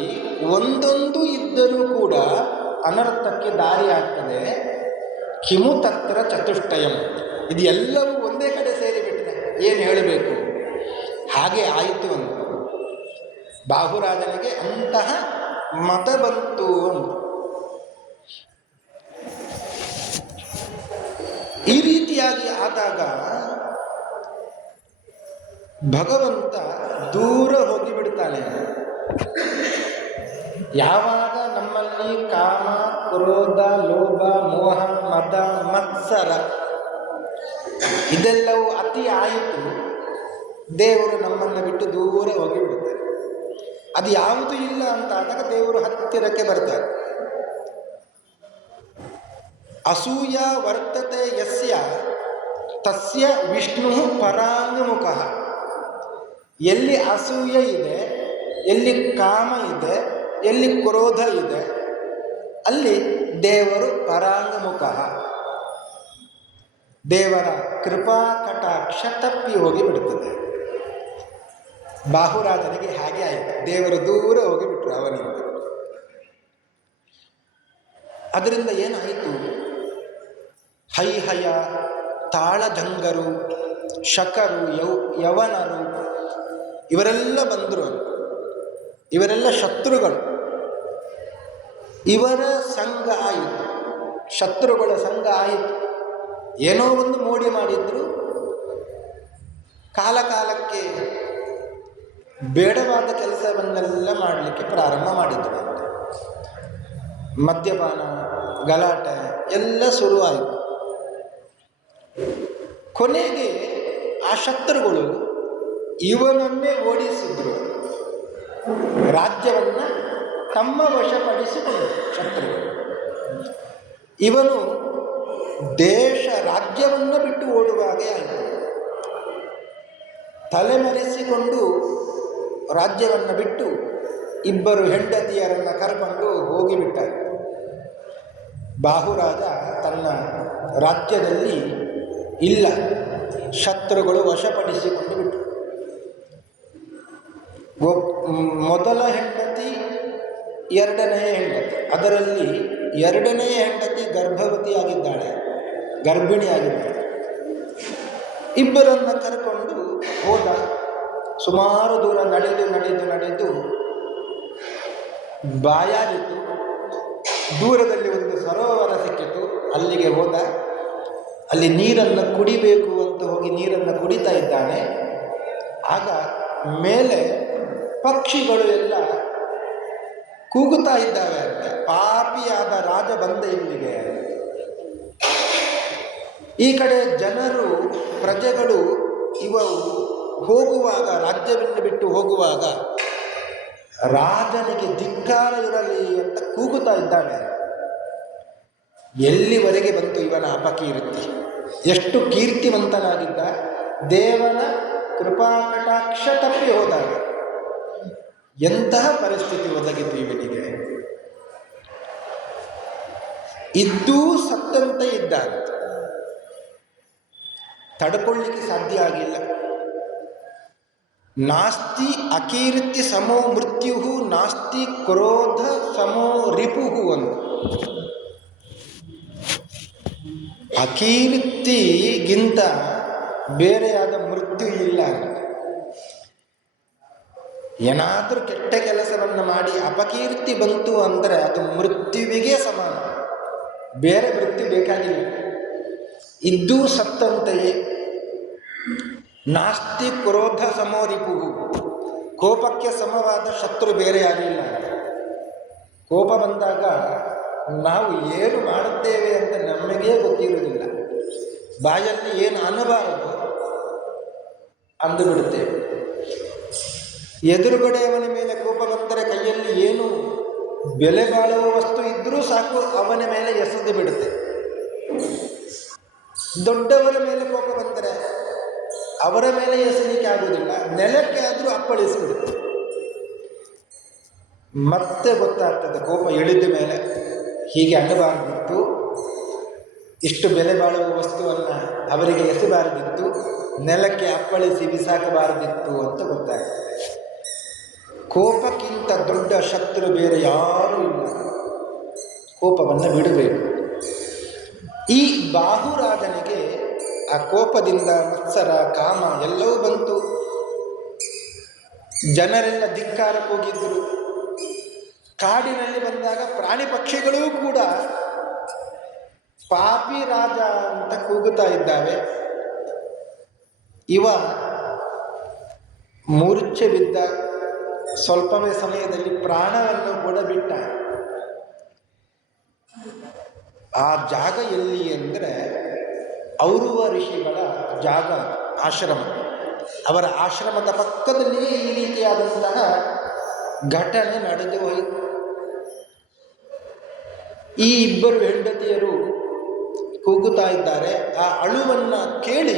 ಒಂದೊಂದು ಇದ್ದರೂ ಕೂಡ ಅನರ್ಥಕ್ಕೆ ದಾರಿ ಆಗ್ತದೆ. ಕಿಮು ತತ್ರ ಚತುಷ್ಟಯಂ, ಇದು ಎಲ್ಲವೂ ಒಂದೇ ಕಡೆ ಸೇರಿಬಿಟ್ರೆ ಏನು ಹೇಳಬೇಕು? ಹಾಗೆ ಆಯಿತು ಅಂತ ಬಾಹುರಾಜನಿಗೆ ಅಂತಹ ಮತ ಬಂತು ಅಂತ. ಈ ರೀತಿಯಾಗಿ ಆದಾಗ ಭಗವಂತ ದೂರ ಹೋಗಿಬಿಡ್ತಾನೆ. ಯಾವಾಗ ನಮ್ಮಲ್ಲಿ ಕಾಮ, ಕ್ರೋಧ, ಲೋಭ, ಮೋಹ, ಮದ, ಮತ್ಸರ ಇದೆಲ್ಲವೂ ಅತಿ ಆಯಿತು, ದೇವರು ನಮ್ಮನ್ನು ಬಿಟ್ಟು ದೂರ ಹೋಗಿಬಿಡ್ತಾರೆ. ಅದು ಯಾವುದು ಇಲ್ಲ ಅಂತಾದಾಗ ದೇವರು ಹತ್ತಿರಕ್ಕೆ ಬರ್ತಾರೆ. ಅಸೂಯ ವರ್ತತೆ ಯಸ್ಯ ತಸ್ಯ ವಿಷ್ಣು ಪರಾಂಗಮುಖ. ಎಲ್ಲಿ ಅಸೂಯೆ ಇದೆ, ಎಲ್ಲಿ ಕಾಮ ಇದೆ, ಎಲ್ಲಿ ಕ್ರೋಧ ಇದೆ, ಅಲ್ಲಿ ದೇವರು ಪರಾಂಗಮುಖ. ದೇವರ ಕೃಪಾ ಕಟಾಕ್ಷ ತಪ್ಪಿ ಹೋಗಿ ಬಿಡುತ್ತದೆ. ಬಾಹುರಾಜನಿಗೆ ಹಾಗೆ ಆಯಿತು, ದೇವರು ದೂರ ಹೋಗಿಬಿಟ್ರು ಅವನಿಂದ. ಅದರಿಂದ ಏನಾಯಿತು? ಹೈಹಯ, ತಾಳಜಂಗರು, ಶಕರು, ಯವನರು ಇವರೆಲ್ಲ ಬಂದರು. ಇವರೆಲ್ಲ ಶತ್ರುಗಳು. ಇವರ ಸಂಘ ಆಯಿತು, ಶತ್ರುಗಳ ಸಂಘ ಆಯಿತು. ಏನೋ ಒಂದು ಮೋಡಿ ಮಾಡಿದ್ರು, ಕಾಲಕ್ಕೆ ಬೇಡವಾದ ಕೆಲಸವನ್ನೆಲ್ಲ ಮಾಡಲಿಕ್ಕೆ ಪ್ರಾರಂಭ ಮಾಡಿದ್ರು. ಮದ್ಯಪಾನ, ಗಲಾಟೆ ಎಲ್ಲ ಶುರುವಾಯಿತು. ಕೊನೆಗೆ ಆ ಶತ್ರುಗಳು ಇವನನ್ನೇ ಓಡಿಸಿದ್ರು. ರಾಜ್ಯವನ್ನು ತಮ್ಮ ವಶಪಡಿಸಿಕೊಂಡರು ಶತ್ರುಗಳು. ಇವನು ದೇಶ ರಾಜ್ಯವನ್ನು ಬಿಟ್ಟು ಓಡುವಾಗೆ ಆಯಿತು. ತಲೆಮರೆಸಿಕೊಂಡು ರಾಜ್ಯವನ್ನು ಬಿಟ್ಟು ಇಬ್ಬರು ಹೆಂಡತಿಯರನ್ನು ಕರ್ಕೊಂಡು ಹೋಗಿಬಿಟ್ಟಾರೆ. ಬಾಹುರಾಜ ತನ್ನ ರಾಜ್ಯದಲ್ಲಿ ಇಲ್ಲ, ಶತ್ರುಗಳು ವಶಪಡಿಸಿಕೊಂಡು ಬಿಟ್ಟರು. ಮೊದಲ ಹೆಂಡತಿ, ಎರಡನೆಯ ಹೆಂಡತಿ. ಅದರಲ್ಲಿ ಎರಡನೆಯ ಹೆಂಡತಿ ಗರ್ಭವತಿಯಾಗಿದ್ದಾಳೆ, ಗರ್ಭಿಣಿಯಾಗಿದ್ದಾಳೆ. ಇಬ್ಬರನ್ನು ಕರ್ಕೊಂಡು ಹೋದ. ಸುಮಾರು ದೂರ ನಡೆದು ಬಾಯಾಗಿತ್ತು. ದೂರದಲ್ಲಿ ಒಂದು ಸರೋವರ ಸಿಕ್ಕಿತು, ಅಲ್ಲಿಗೆ ಹೋದ. ಅಲ್ಲಿ ನೀರನ್ನು ಕುಡಿಬೇಕು ಅಂತ ಹೋಗಿ ನೀರನ್ನು ಕುಡಿತಾ ಇದ್ದಾನೆ. ಆಗ ಮೇಲೆ ಪಕ್ಷಿಗಳು ಎಲ್ಲ ಕೂಗುತ್ತಾ ಇದ್ದಾವೆ ಅಂತ. ಪಾಪಿಯಾದ ರಾಜ ಬಂದ ಇಲ್ಲಿಗೆ. ಈ ಕಡೆ ಜನರು, ಪ್ರಜೆಗಳು ಇವರು ಹೋಗುವಾಗ, ರಾಜ್ಯವನ್ನು ಬಿಟ್ಟು ಹೋಗುವಾಗ ರಾಜನಿಗೆ ಧಿಕ್ಕಾರ ಇರಲಿ ಅಂತ ಕೂಗುತ್ತಾ ಇದ್ದಾನೆ. ಎಲ್ಲಿವರೆಗೆ ಬಂತು ಇವನ ಅಪಕೀರ್ತಿ. ಎಷ್ಟು ಕೀರ್ತಿವಂತನಾಗಿದ್ದ, ದೇವನ ಕೃಪಾಕಟಾಕ್ಷ ತಪ್ಪಿ ಹೋದಾಗ ಎಂತಹ ಪರಿಸ್ಥಿತಿ ಒದಗಿತು ಇವನಿಗೆ. ಇದ್ದೂ ಸತ್ತಂತೆ ಇದ್ದಾನೆ, ತಡ್ಕೊಳ್ಳಿಕ್ಕೆ ಸಾಧ್ಯ ಆಗಿಲ್ಲ. ನಾಸ್ತಿ ಅಕೀರ್ತಿ ಸಮೋ ಮೃತ್ಯು, ನಾಸ್ತಿ ಕ್ರೋಧ ಸಮೋ ರಿಪುಹು ಅಂತ. ಅಕೀರ್ತಿಗಿಂತ ಬೇರೆಯಾದ ಮೃತ್ಯು ಇಲ್ಲ. ಏನಾದರೂ ಕೆಟ್ಟ ಕೆಲಸವನ್ನು ಮಾಡಿ ಅಪಕೀರ್ತಿ ಬಂತು ಅಂದರೆ ಅದು ಮೃತ್ಯುವಿಗೆ ಸಮಾನ, ಬೇರೆ ಮೃತ್ಯು ಬೇಕಾಗಿಲ್ಲ. ಇದ್ದೂ ಸತ್ತಂತೆಯೇ. ನಾಸ್ತಿ ಕ್ರೋಧ ಸಮೋರಿಪುಹು, ಕೋಪಕ್ಕೆ ಸಮವಾದ ಶತ್ರು ಬೇರೆ ಯಾರಿಲ್ಲ. ಕೋಪ ಬಂದಾಗ ನಾವು ಏನು ಮಾಡುತ್ತೇವೆ ಅಂತ ನಮಗೇ ಗೊತ್ತಿರುವುದಿಲ್ಲ. ಬಾಯಲ್ಲಿ ಏನು ಅನ್ನಬಾರದು ಅಂದು ಬಿಡುತ್ತೇವೆ. ಎದುರುಗಡೆಯವನ ಮೇಲೆ ಕೋಪ ಬಂದರೆ ಕೈಯಲ್ಲಿ ಏನು ಬೆಲೆ ಬಾಳುವ ವಸ್ತು ಇದ್ದರೂ ಸಾಕು, ಅವನ ಮೇಲೆ ಎಸೆದು ಬಿಡುತ್ತೆ. ದೊಡ್ಡವರ ಮೇಲೆ ಕೋಪ ಬಂದರೆ ಅವರ ಮೇಲೆ ಎಸಲಿಕ್ಕೆ ಆಗುವುದಿಲ್ಲ, ನೆಲಕ್ಕೆ ಆದರೂ ಅಪ್ಪಳಿಸಿಬಿಡುತ್ತೆ. ಮತ್ತೆ ಗೊತ್ತಾಗ್ತದೆ ಕೋಪ ಇಳಿದ ಮೇಲೆ ಹೀಗೆ ಅನ್ನಬಾರದಿತ್ತು, ಇಷ್ಟು ಬೆಲೆ ಬಾಳುವ ವಸ್ತುವನ್ನು ಅವರಿಗೆ ಎಸೆಬಾರದಿತ್ತು, ನೆಲಕ್ಕೆ ಅಪ್ಪಳಿಸಿ ಬಿಸಾಕಬಾರದಿತ್ತು ಅಂತ ಗೊತ್ತಾಗ್ತದೆ. ಕೋಪಕ್ಕಿಂತ ದೊಡ್ಡ ಶತ್ರು ಬೇರೆ ಯಾರೂ ಇಲ್ಲ. ಕೋಪವನ್ನು ಬಿಡಬೇಕು. ಈ ಬಾಹುರಾಜನಿಗೆ ಆ ಕೋಪದಿಂದ ಮತ್ಸರ, ಕಾಮ ಎಲ್ಲವೂ ಬಂತು. ಜನರೆಲ್ಲ ಧಿಕ್ಕಾರಕ್ಕೆ ಹೋಗಿದ್ದರು. ಕಾಡಿನಲ್ಲಿ ಬಂದಾಗ ಪ್ರಾಣಿ ಪಕ್ಷಿಗಳೂ ಕೂಡ ಪಾಪಿ ರಾಜ ಅಂತ ಕೂಗುತ್ತಾ ಇದ್ದಾವೆ. ಇವ ಮೂರ್ಛೆ ಬಿದ್ದ. ಸ್ವಲ್ಪವೇ ಸಮಯದಲ್ಲಿ ಪ್ರಾಣವನ್ನು ಕೂಡ ಬಿಟ್ಟ. ಆ ಜಾಗ ಎಲ್ಲಿ ಅಂದರೆ ಔರುವ ಋಷಿಗಳ ಜಾಗ, ಆಶ್ರಮ. ಅವರ ಆಶ್ರಮದ ಪಕ್ಕದಲ್ಲಿಯೇ ಈ ರೀತಿಯಾದಂತಹ ಘಟನೆ ನಡೆದು ಹೋಯಿತು. ಈ ಇಬ್ಬರು ಹೆಂಡತಿಯರು ಕೂಗುತ್ತಾ ಇದ್ದಾರೆ. ಆ ಅಳುವನ್ನು ಕೇಳಿ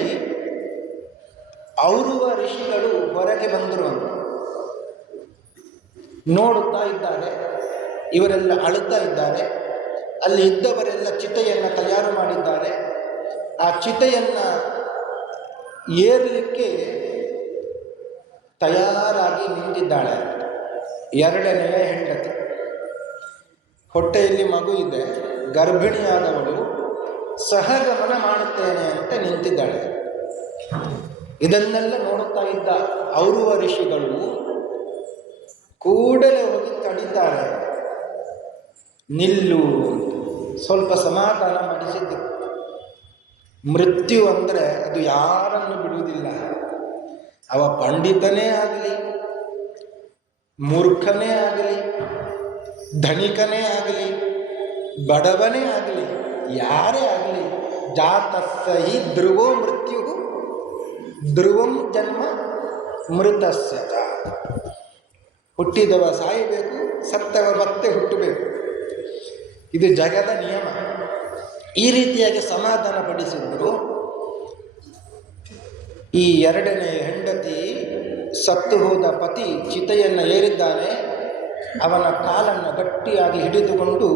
ಔರುವ ಋಷಿಗಳು ಹೊರಗೆ ಬಂದರು ಅಂತ ನೋಡುತ್ತಾ ಇದ್ದಾರೆ. ಇವರೆಲ್ಲ ಅಳುತ್ತಾ ಇದ್ದಾರೆ. ಅಲ್ಲಿ ಇದ್ದವರೆಲ್ಲ ಚಿತೆಯನ್ನು ತಯಾರು ಮಾಡಿದ್ದಾರೆ. ಆ ಚಿತೆಯನ್ನು ಏರಲಿಕ್ಕೆ ತಯಾರಾಗಿ ನಿಂತಿದ್ದಾಳೆ ಎರಡನೆಯ ಹೆಂಡತಿ. ಹೊಟ್ಟೆಯಲ್ಲಿ ಮಗು ಇದೆ, ಗರ್ಭಿಣಿಯಾದವಳು ಸಹಗಮನ ಮಾಡುತ್ತೇನೆ ಅಂತ ನಿಂತಿದ್ದಾಳೆ. ಇದನ್ನೆಲ್ಲ ನೋಡುತ್ತಾ ಇದ್ದ ಔರುವ ಋಷಿಗಳು ಕೂಡಲೇ ಹೋಗಿ ತಡಿದ್ದಾರೆ. ನಿಲ್ಲು, ಸ್ವಲ್ಪ ಸಮಾಧಾನ ಮಾಡಿಸಿದ್ದು. ಮೃತ್ಯು ಅಂದರೆ ಅದು ಯಾರನ್ನು ಬಿಡುವುದಿಲ್ಲ. ಅವ ಪಂಡಿತನೇ ಆಗಲಿ, ಮೂರ್ಖನೇ ಆಗಲಿ, ಧನಿಕನೇ ಆಗಲಿ, ಬಡವನೇ ಆಗಲಿ, ಯಾರೇ ಆಗಲಿ, ಜಾತಸ್ಸ ಹಿ ಧ್ರುವೋ ಮೃತ್ಯು ಧ್ರುವಂ ಜನ್ಮ ಮೃತಸ್ಯ. ಹುಟ್ಟಿದವ ಸಾಯಬೇಕು, ಸತ್ತವ ಮತ್ತೆ ಹುಟ್ಟಬೇಕು. ಇದು ಜಗದ ನಿಯಮ. ಈ ರೀತಿಯಾಗಿ ಸಮಾಧಾನ ಪಡಿಸಿದ್ರು. ಈ ಎರಡನೇ ಹೆಂಡತಿ, ಸತ್ತು ಹೋದ ಪತಿ ಚಿತೆಯನ್ನು ಏರಿದ್ದಾನೆ. ಅವನ ಕಾಲನ್ನು ಗಟ್ಟಿಯಾಗಿ ಹಿಡಿದುಕೊಂಡು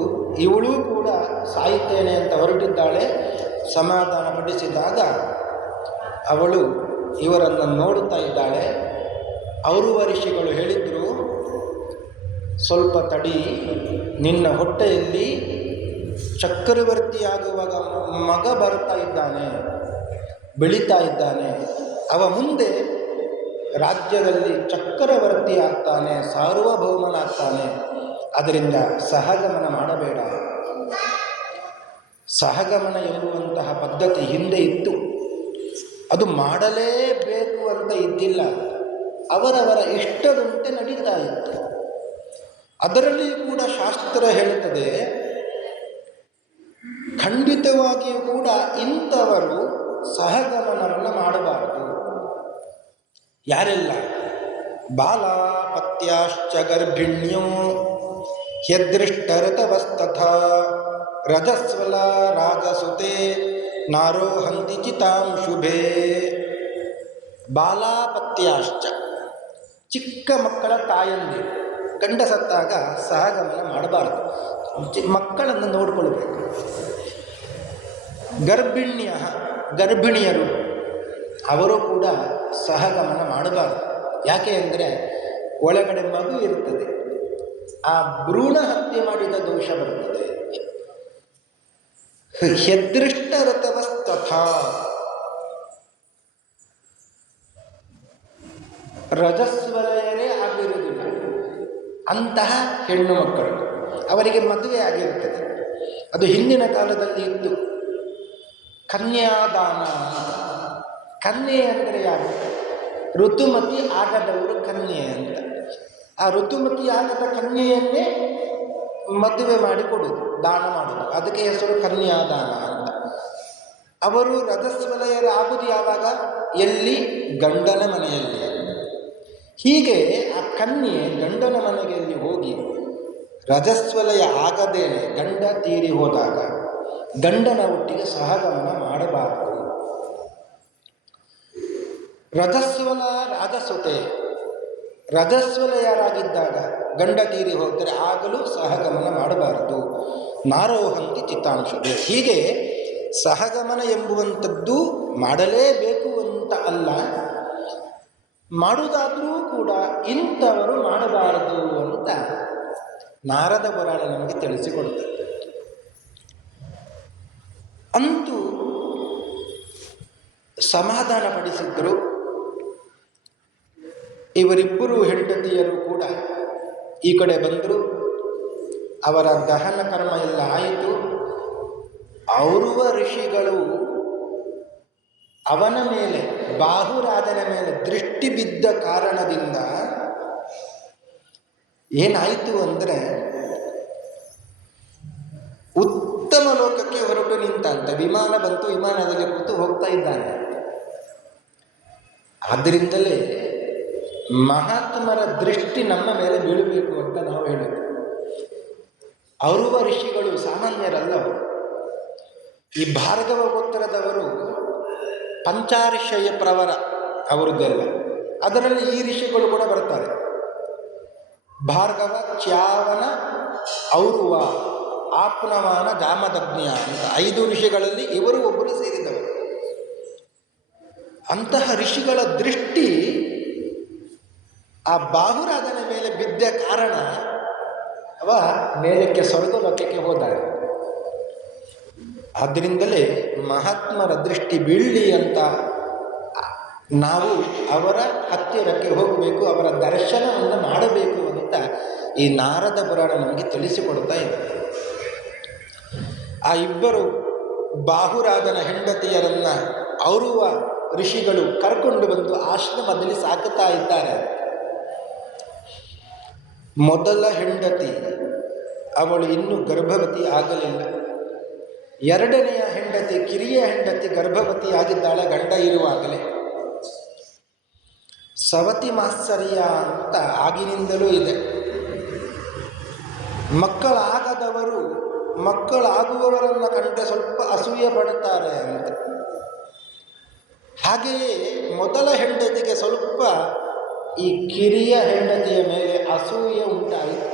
ಇವಳೂ ಕೂಡ ಸಾಯುತ್ತೇನೆ ಅಂತ ಹೊರಟಿದ್ದಾಳೆ. ಸಮಾಧಾನ ಪಡಿಸಿದಾಗ ಅವಳು ಇವರನ್ನು ನೋಡುತ್ತಾ ಇದ್ದಾಳೆ. ಔರುವ ಋಷಿಗಳು ಹೇಳಿದರು, ಸ್ವಲ್ಪ ತಡಿ, ನಿನ್ನ ಹೊಟ್ಟೆಯಲ್ಲಿ ಚಕ್ರವರ್ತಿಯಾಗುವಾಗ ಮಗ ಬರ್ತಾ ಇದ್ದಾನೆ, ಬೆಳೀತಾ ಇದ್ದಾನೆ, ಅವ ಮುಂದೆ ರಾಜ್ಯದಲ್ಲಿ ಚಕ್ರವರ್ತಿ ಆಗ್ತಾನೆ, ಸಾರ್ವಭೌಮನಾಗ್ತಾನೆ. ಅದರಿಂದ ಸಹಗಮನ ಮಾಡಬೇಡ. ಸಹಗಮನ ಎಂಬುವಂತಹ ಪದ್ಧತಿ ಹಿಂದೆ ಇತ್ತು. ಅದು ಮಾಡಲೇಬೇಕು ಅಂತ ಇದ್ದಿಲ್ಲ, ಅವರವರ ಇಷ್ಟದಂತೆ ನಡೀತಾ ಇತ್ತು. ಅದರಲ್ಲಿ ಕೂಡ ಶಾಸ್ತ್ರ ಹೇಳುತ್ತದೆ, ಖಂಡಿತವಾಗಿಯೂ ಕೂಡ ಇಂಥವರು ಸಹಗಮನವನ್ನು ಮಾಡಬಾರದು. ಯಾರೆಲ್ಲ? ಬಾಲಾಪತ್ಯಾಶ್ಚ ಗರ್ಭಿಣ್ಯೋ ಹ್ಯದೃಷ್ಟರತವಸ್ತಥಾ ರಜಸ್ವಲ ರಾಜಸುತೆ ನಾರೋಹಂತಿ ಚಿತಾಂ ಶುಭೇ. ಬಾಲಾಪತ್ಯಾಶ್ಚ, ಚಿಕ್ಕ ಮಕ್ಕಳ ತಾಯಂದಿರು ಗಂಡ ಸತ್ತಾಗ ಸಹಗಮನ ಮಾಡಬಾರದು, ಮಕ್ಕಳನ್ನು ನೋಡಿಕೊಳ್ಬೇಕು. ಗರ್ಭಿಣ್ಯ, ಗರ್ಭಿಣಿಯರು ಅವರು ಕೂಡ ಸಹಗಮನ ಮಾಡಬಾರದು. ಯಾಕೆ ಅಂದರೆ ಒಳಗಡೆ ಮಗು ಇರುತ್ತದೆ, ಆ ಭ್ರೂಣ ಹತ್ಯೆ ಮಾಡಿದ ದೋಷ ಬರುತ್ತದೆ. ಹ್ಯದೃಷ್ಟ ರತವಸ್ತಥಾ, ರಜಸ್ವಲಯರೇ ಆಗಿರುವುದಿಲ್ಲ ಅಂತಹ ಹೆಣ್ಣು ಮಕ್ಕಳು, ಅವರಿಗೆ ಮದುವೆ ಆಗಿರುತ್ತದೆ. ಅದು ಹಿಂದಿನ ಕಾಲದಲ್ಲಿ ಇತ್ತು. ಕನ್ಯಾದಾನ, ಕನ್ಯೆ ಅಂದರೆ ಯಾರು? ಋತುಮತಿ ಆಗದವರು ಕನ್ಯೆ ಅಂತ. ಆ ಋತುಮತಿ ಆಗದ ಕನ್ಯೆಯನ್ನೇ ಮದುವೆ ಮಾಡಿಕೊಡುವುದು, ದಾನ ಮಾಡುವುದು, ಅದಕ್ಕೆ ಹೆಸರು ಕನ್ಯಾದಾನ ಅಂತ. ಅವರು ರಜಸ್ವಲಯರಾಗುವುದು ಯಾವಾಗ? ಎಲ್ಲಿ? ಗಂಡನ ಮನೆಯಲ್ಲಿ. ಹೀಗೆ ಆ ಕನ್ಯೆ ಗಂಡನ ಮನೆಯಲ್ಲಿ ಹೋಗಿ ರಜಸ್ವಲಯ ಆಗದೇನೆ ಗಂಡ ತೀರಿ ಹೋದಾಗ ಗಂಡನ ಒಟ್ಟಿಗೆ ಸಹಗಮನ ಮಾಡಬಾರದು. ರಜಸ್ವಲ ರಾಜಸುತೆ, ರಜಸ್ವಲಯರಾಗಿದ್ದಾಗ ಗಂಡ ತೀರಿ ಹೋದರೆ ಆಗಲೂ ಸಹಗಮನ ಮಾಡಬಾರದು. ನಾರೋಹಂತಿ ಚಿತ್ತಾಂಶವೇ. ಹೀಗೆ ಸಹಗಮನ ಎಂಬುವಂಥದ್ದು ಮಾಡಲೇಬೇಕು ಅಂತ ಅಲ್ಲ, ಮಾಡುವುದಾದರೂ ಕೂಡ ಇಂಥವರು ಮಾಡಬಾರದು ಅಂತ ನಾರದ ಪುರಾಣ ನಮಗೆ ತಿಳಿಸಿಕೊಡುತ್ತದೆ. ಅಂತೂ ಸಮಾಧಾನಪಡಿಸಿದ್ದರು. ಇವರಿಬ್ಬರು ಹೆಂಡತಿಯರು ಕೂಡ ಈ ಕಡೆ ಬಂದರು. ಅವರ ದಹನ ಕರ್ಮ ಎಲ್ಲ ಆಯಿತು. ಔರುವ ಋಷಿಗಳು ಅವನ ಮೇಲೆ, ಬಾಹುರಾಜನ ಮೇಲೆ ದೃಷ್ಟಿ ಬಿದ್ದ ಕಾರಣದಿಂದ ಏನಾಯಿತು ಅಂದರೆ ಉತ್ತಮ ಲೋಕಕ್ಕೆ ಹೊರಟು ನಿಂತಂತೆ. ವಿಮಾನ ಬಂತು, ವಿಮಾನದಲ್ಲಿ ಕೂತು ಹೋಗ್ತಾ ಇದ್ದಾನೆ. ಆದ್ದರಿಂದಲೇ ಮಹಾತ್ಮರ ದೃಷ್ಟಿ ನಮ್ಮ ಮೇಲೆ ಬೀಳಬೇಕು ಅಂತ ನಾವು ಹೇಳಿದ್ವಿ. ಔರುವ ಋಷಿಗಳು ಸಾಮಾನ್ಯರಲ್ಲವರು. ಈ ಭಾರ್ಗವ ಗೋತ್ರದವರು ಪಂಚಾರಿಷಯ ಪ್ರವರ ಅವರದ್ದೆಲ್ಲ. ಅದರಲ್ಲಿ ಈ ಋಷಿಗಳು ಕೂಡ ಬರ್ತಾರೆ. ಭಾರ್ಗವ, ಚ್ಯಾವನ, ಔರುವ, ಆಪ್ನವಾನ, ಜಾಮದಗ್ನ್ಯ ಅಂತ 5 ಋಷಿಗಳಲ್ಲಿ ಇವರು ಒಬ್ಬರು ಸೇರಿದವರು. ಅಂತಹ ಋಷಿಗಳ ದೃಷ್ಟಿ ಆ ಬಾಹುರಾಜನ ಮೇಲೆ ಬಿದ್ದ ಕಾರಣ ಅವ ಮೇಲಕ್ಕೆ ಸ್ವರ್ಗಲೋಕಕ್ಕೆ ಹೋದಾಗ. ಆದ್ದರಿಂದಲೇ ಮಹಾತ್ಮರ ದೃಷ್ಟಿ ಬೀಳಲಿ ಅಂತ ನಾವು ಅವರ ಹತ್ತಿರಕ್ಕೆ ಹೋಗಬೇಕು, ಅವರ ದರ್ಶನವನ್ನು ಮಾಡಬೇಕು ಅಂತ ಈ ನಾರದ ಪುರಾಣ ನಮಗೆ ತಿಳಿಸಿಕೊಡ್ತಾ ಇದೆ. ಆ ಇಬ್ಬರು ಬಾಹುರಾಜನ ಹೆಂಡತಿಯರನ್ನು ಔರುವ ಋಷಿಗಳು ಕರ್ಕೊಂಡು ಬಂದು ಆಶ್ರಮದಲ್ಲಿ ಸಾಕುತ್ತಾ ಇದ್ದಾರೆ. ಮೊದಲ ಹೆಂಡತಿ ಅವಳು ಇನ್ನೂ ಗರ್ಭವತಿ ಆಗಲಿಲ್ಲ. ಎರಡನೆಯ ಹೆಂಡತಿ, ಕಿರಿಯ ಹೆಂಡತಿ ಗರ್ಭವತಿ ಆಗಿದ್ದಾಳೆ ಗಂಡ ಇರುವಾಗಲೇ. ಸವತಿ ಮಾತ್ಸರ್ಯ ಅಂತ ಆಗಿನಿಂದಲೂ ಇದೆ. ಮಕ್ಕಳಾಗದವರು ಮಕ್ಕಳಾಗುವವರನ್ನು ಕಂಡ್ರೆ ಸ್ವಲ್ಪ ಅಸೂಯೆ ಪಡುತ್ತಾರೆ ಅಂತ. ಹಾಗೆಯೇ ಮೊದಲ ಹೆಂಡತಿಗೆ ಸ್ವಲ್ಪ ಈ ಕಿರಿಯ ಹೆಂಡತಿಯ ಮೇಲೆ ಅಸೂಯೆ ಉಂಟಾಯಿತು.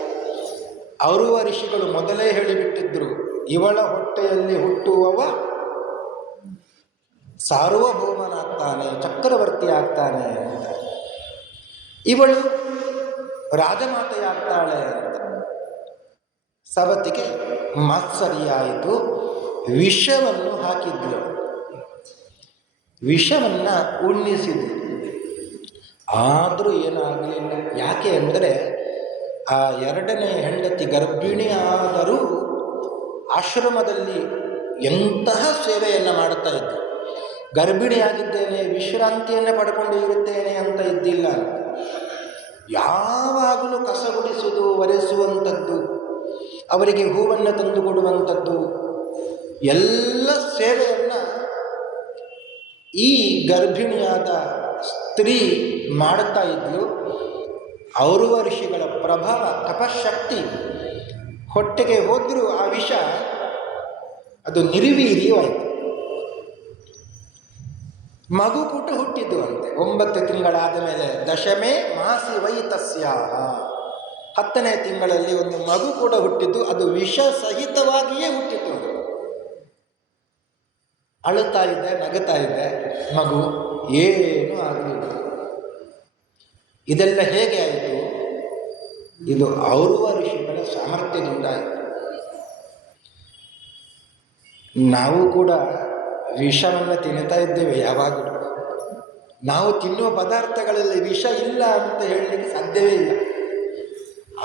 ಔರುವ ಋಷಿಗಳು ಮೊದಲೇ ಹೇಳಿಬಿಟ್ಟಿದ್ರು, ಇವಳ ಹೊಟ್ಟೆಯಲ್ಲಿ ಹುಟ್ಟುವವ ಸಾರ್ವಭೌಮನಾಗ್ತಾನೆ, ಚಕ್ರವರ್ತಿ ಆಗ್ತಾನೆ ಅಂತ. ಇವಳು ರಾಜಮಾತೆಯಾಗ್ತಾಳೆ ಅಂತ ಸವತಿಗೆ ಮಾತ್ಸರಿಯಾಯಿತು. ವಿಷವನ್ನು ಹಾಕಿದ್ಲು, ವಿಷವನ್ನು ಉಣ್ಣಿಸಿದ್ಲು. ಆದರೂ ಏನಾಗಲಿಲ್ಲ. ಯಾಕೆ ಅಂದರೆ ಆ ಎರಡನೇ ಹೆಂಡತಿ ಗರ್ಭಿಣಿ ಆದರೂ ಆಶ್ರಮದಲ್ಲಿ ಎಂತಹ ಸೇವೆಯನ್ನು ಮಾಡುತ್ತಾ ಇದ್ದು. ಗರ್ಭಿಣಿಯಾಗಿದ್ದೇನೆ, ವಿಶ್ರಾಂತಿಯನ್ನು ಪಡ್ಕೊಂಡು ಇರುತ್ತೇನೆ ಅಂತ ಇದ್ದಿಲ್ಲ. ಯಾವಾಗಲೂ ಕಸ ಗುಡಿಸುವುದು, ಒರೆಸುವಂಥದ್ದು, ಅವರಿಗೆ ಹೂವನ್ನು ತಂದು ಕೊಡುವಂಥದ್ದು, ಎಲ್ಲ ಸೇವೆಯನ್ನು ಈ ಗರ್ಭಿಣಿಯಾದ ಸ್ತ್ರೀ ಮಾಡುತ್ತಾ ಇದ್ಲು. ಔರವ ಋಷಿಗಳ ಪ್ರಭಾವ, ತಪಶಕ್ತಿ ಹೊಟ್ಟೆಗೆ ಹೋದರೂ ಆ ವಿಷ ಅದು ನಿರ್ವೀರ್ಯವಾಯಿತು. ಮಗು ಕೂಡ ಹುಟ್ಟಿದ್ದು ಅಂತೆ 9 ತಿಂಗಳಾದ ಮೇಲೆ. ದಶಮೇ ಮಾಸಿ ವೈ ತಸ್ಯಾಹ, 10ನೇ ತಿಂಗಳಲ್ಲಿ ಒಂದು ಮಗು ಕೂಡ ಹುಟ್ಟಿದ್ದು. ಅದು ವಿಷ ಸಹಿತವಾಗಿಯೇ ಹುಟ್ಟಿತು. ಅಳುತ್ತಾ ಇದೆ, ನಗುತ್ತಾ ಇದೆ ಮಗು, ಏನೂ ಆಗಲಿಲ್ಲ. ಇದೆಲ್ಲ ಹೇಗೆ ಆಯಿತು? ಇದು ಔರವ ಋಷಿಗಳ ಸಾಮರ್ಥ್ಯದಿಂದ ಆಯಿತು. ನಾವು ಕೂಡ ವಿಷವನ್ನು ತಿನ್ನುತ್ತಾ ಇದ್ದೇವೆ ಯಾವಾಗಲೂ. ನಾವು ತಿನ್ನುವ ಪದಾರ್ಥಗಳಲ್ಲಿ ವಿಷ ಇಲ್ಲ ಅಂತ ಹೇಳಲಿಕ್ಕೆ ಸಾಧ್ಯವೇ ಇಲ್ಲ.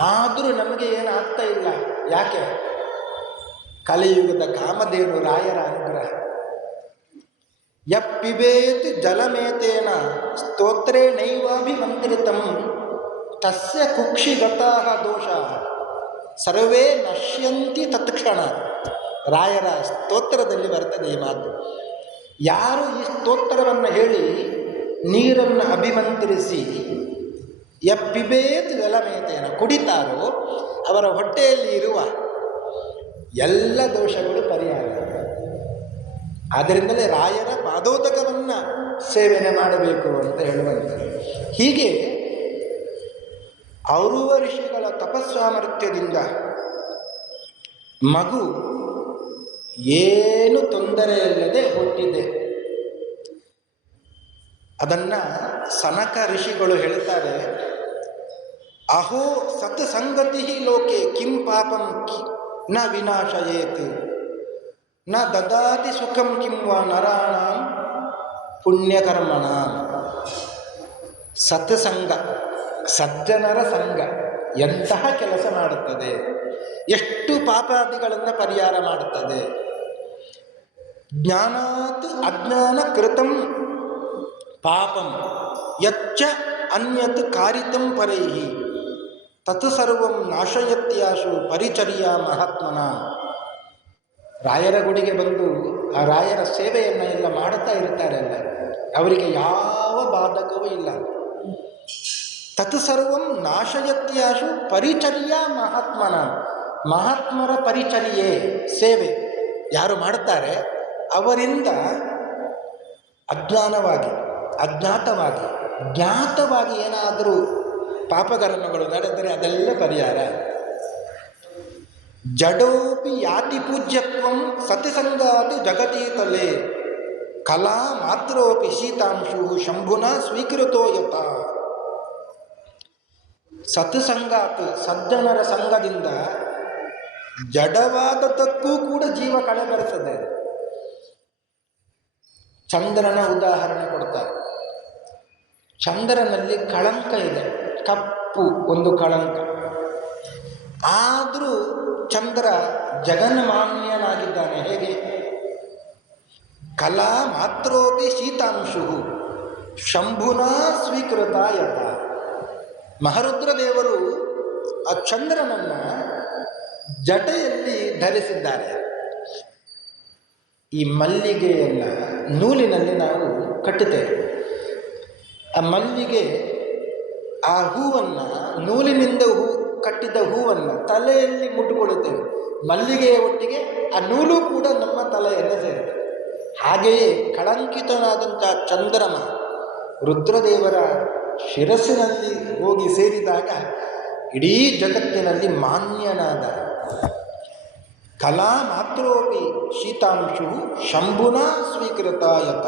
ಆದರೂ ನಮಗೆ ಏನಾಗ್ತಾ ಇಲ್ಲ. ಯಾಕೆ? ಕಲಿಯುಗದ ಕಾಮಧೇನು ರಾಯರ ಅನುಗ್ರಹ. ಯಪ್ಪಿಬೇತ್ ಜಲಮೇತೇನ ಸ್ತೋತ್ರೇ ನೈವಾಭಿಮಂತ್ರಿತಂ ತಸ್ಯ ಕುಕ್ಷಿಗತಾಃ ದೋಷಾಃ ಸರ್ವೇ ನಶ್ಯಂತಿ ತತ್ಕ್ಷಣ. ರಾಯರ ಸ್ತೋತ್ರದಲ್ಲಿ ಬರ್ತದೆ ಈ ಮಾತು. ಯಾರು ಈ ಸ್ತೋತ್ರವನ್ನು ಹೇಳಿ ನೀರನ್ನು ಅಭಿಮಂತ್ರಿಸಿ ಯಪ್ಪಿಬೇತ್ ಜಲಮೇತೇನ ಕುಡಿತಾರೋ ಅವರ ಹೊಟ್ಟೆಯಲ್ಲಿ ಇರುವ ಎಲ್ಲ ದೋಷಗಳು ಪರಿಹಾರ. ಆದ್ದರಿಂದಲೇ ರಾಯರ ಪಾದೋದಕವನ್ನು ಸೇವನೆ ಮಾಡಬೇಕು ಅಂತ ಹೇಳುವಂಥದ್ದು. ಹೀಗೆ ಔರವ ಋಷಿಗಳ ತಪಸ್ಸಾಮರ್ಥ್ಯದಿಂದ ಮಗು ಏನು ತೊಂದರೆಯಿಲ್ಲದೆ ಹುಟ್ಟಿದೆ. ಅದನ್ನು ಸನಕ ಋಷಿಗಳು ಹೇಳ್ತಾರೆ, ಅಹೋ ಸತ್ಸಂಗತಿ ಲೋಕೆ ಕಿಂ ಪಾಪಂ ನ ವಿನಾಶಯೇತ್ ನ ದದಾತಿ ಸುಖಂ ಕಿಂ ವಾ ನರಾಣಾಂ ಪುಣ್ಯಕರ್ಮಣ. ಸತ್ಸಂಗ, ಸಜ್ಜನರ ಸಂಘ ಎಂತಹ ಕೆಲಸ ಮಾಡುತ್ತದೆ, ಎಷ್ಟು ಪಾಪಾದಿಗಳನ್ನು ಪರಿಹಾರ ಮಾಡುತ್ತದೆ. ಜ್ಞಾನಾತ್ ಅಜ್ಞಾನ ಕೃತಂ ಪಾಪಂ ಯಚ್ಚ ಅನ್ಯತ್ ಕಾರಿತಂ ಪರೈಹಿ ತತ್ ಸರ್ವಂ ನಾಶಯತ್ಯಾಶು ಪರಿಚರ್ಯಾ ಮಹಾತ್ಮನ. ರಾಯರ ಗುಡಿಗೆ ಬಂದು ಆ ರಾಯರ ಸೇವೆಯನ್ನು ಎಲ್ಲ ಮಾಡುತ್ತಾ ಇರ್ತಾರಲ್ಲ, ಅವರಿಗೆ ಯಾವ ಬಾಧಕವೂ ಇಲ್ಲ. ತತ್ ಸರ್ವಂ ನಾಶಯತ್ಯಾಶು ಪರಿಚರ್ಯಾ ಮಹಾತ್ಮನ. ಮಹಾತ್ಮರ ಪರಿಚರ್ಯೆ ಸೇವೆ ಯಾರು ಮಾಡುತ್ತಾರೆ ಅವರಿಂದ ಅಜ್ಞಾನವಾಗಿ, ಅಜ್ಞಾತವಾಗಿ, ಜ್ಞಾತವಾಗಿ ಏನಾದರೂ ಪಾಪಕರ್ಮಗಳು ನಡೆದರೆ ಅದೆಲ್ಲ ಪರಿಹಾರ. ಜಡೋಪಿ ಯಾತಿ ಪೂಜ್ಯತ್ವಂ ಸತಿಸಂಗಾತಿ ಜಗತೀತಲೆ ಕಲಾ ಮಾತ್ರೋಪಿ ಶೀತಾಂಶು ಶಂಭುನ ಸ್ವೀಕೃತೋ ಯತ. ಸತ್ಸಂಗಾತ್, ಸಜ್ಜನರ ಸಂಘದಿಂದ ಜಡವಾದದ್ದಕ್ಕೂ ಕೂಡ ಜೀವ ಕಳೆ ಬರ್ತದೆ. ಚಂದ್ರನ ಉದಾಹರಣೆ ಕೊಡ್ತಾರೆ. ಚಂದ್ರನಲ್ಲಿ ಕಳಂಕ ಇದೆ, ಕಪ್ಪು ಒಂದು ಕಳಂಕ. ಆದರೂ ಚಂದ್ರ ಜಗನ್ಮಾನ್ಯನಾಗಿದ್ದಾನೆ. ಹೇಗೆ? ಕಲಾ ಮಾತ್ರೋಪಿ ಶೀತಾಂಶು ಶಂಭುನ ಸ್ವೀಕೃತ ಯತ. ಮಹಾರುದ್ರ ದೇವರು ಆ ಚಂದ್ರನನ್ನು ಜಟೆಯಲ್ಲಿ ಧರಿಸಿದ್ದಾರೆ. ಈ ಮಲ್ಲಿಗೆಯನ್ನು ನೂಲಿನಲ್ಲಿ ನಾವು ಕಟ್ಟುತ್ತೇವೆ. ಆ ಮಲ್ಲಿಗೆ, ಆ ಹೂವನ್ನು, ನೂಲಿನಿಂದ ಕಟ್ಟಿದ ಹೂವನ್ನು ತಲೆಯಲ್ಲಿ ಮುಟ್ಟುಕೊಳ್ಳುತ್ತೇವೆ. ಮಲ್ಲಿಗೆಯ ಒಟ್ಟಿಗೆ ಆ ನೂಲು ಕೂಡ ನಮ್ಮ ತಲೆಯನ್ನು ಸೇರುತ್ತೆ. ಹಾಗೆಯೇ ಕಳಂಕಿತನಾದಂಥ ಚಂದ್ರಮ ರುದ್ರದೇವರ ಶಿರಸ್ಸಿನಲ್ಲಿ ಹೋಗಿ ಸೇರಿದಾಗ ಇಡೀ ಜಗತ್ತಿನಲ್ಲಿ ಮಾನ್ಯನಾದ. ಕಲಾ ಮಾತ್ರೋಪಿ ಶೀತಾಂಶು ಶಂಭುನ ಸ್ವೀಕೃತ ಯತ.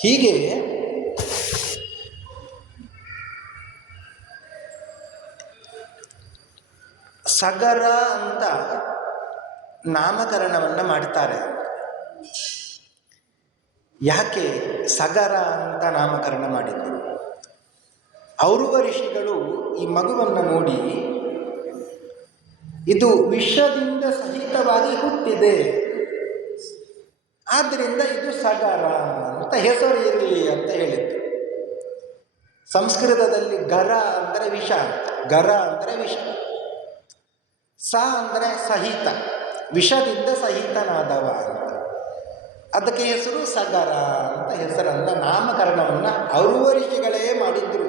ಹೀಗೆ ಸಗರ ಅಂತ ನಾಮಕರಣವನ್ನು ಮಾಡ್ತಾರೆ. ಯಾಕೆ ಸಗರ ಅಂತ ನಾಮಕರಣ ಮಾಡಿದರು? ಔರುವ ಋಷಿಗಳು ಈ ಮಗುವನ್ನು ನೋಡಿ ಇದು ವಿಷದಿಂದ ಸಹಿತವಾಗಿ ಹುಟ್ಟಿದೆ, ಆದ್ದರಿಂದ ಇದು ಸಗರ ಅಂತ ಹೆಸರು ಇರಲಿ ಅಂತ ಹೇಳಿದ್ರು. ಸಂಸ್ಕೃತದಲ್ಲಿ ಗರ ಅಂದರೆ ವಿಷ ಅಂತ, ಗರ ಅಂದರೆ ವಿಷ, ಸ ಅಂದರೆ ಸಹಿತ, ವಿಷದಿಂದ ಸಹಿತನಾದವ ಅಂತ, ಅದಕ್ಕೆ ಹೆಸರು ಸಗರ ಅಂತ ಹೆಸರನ್ನು ನಾಮಕರಣವನ್ನು ಔರುವ ಋಷಿಗಳೇ ಮಾಡಿದ್ರು.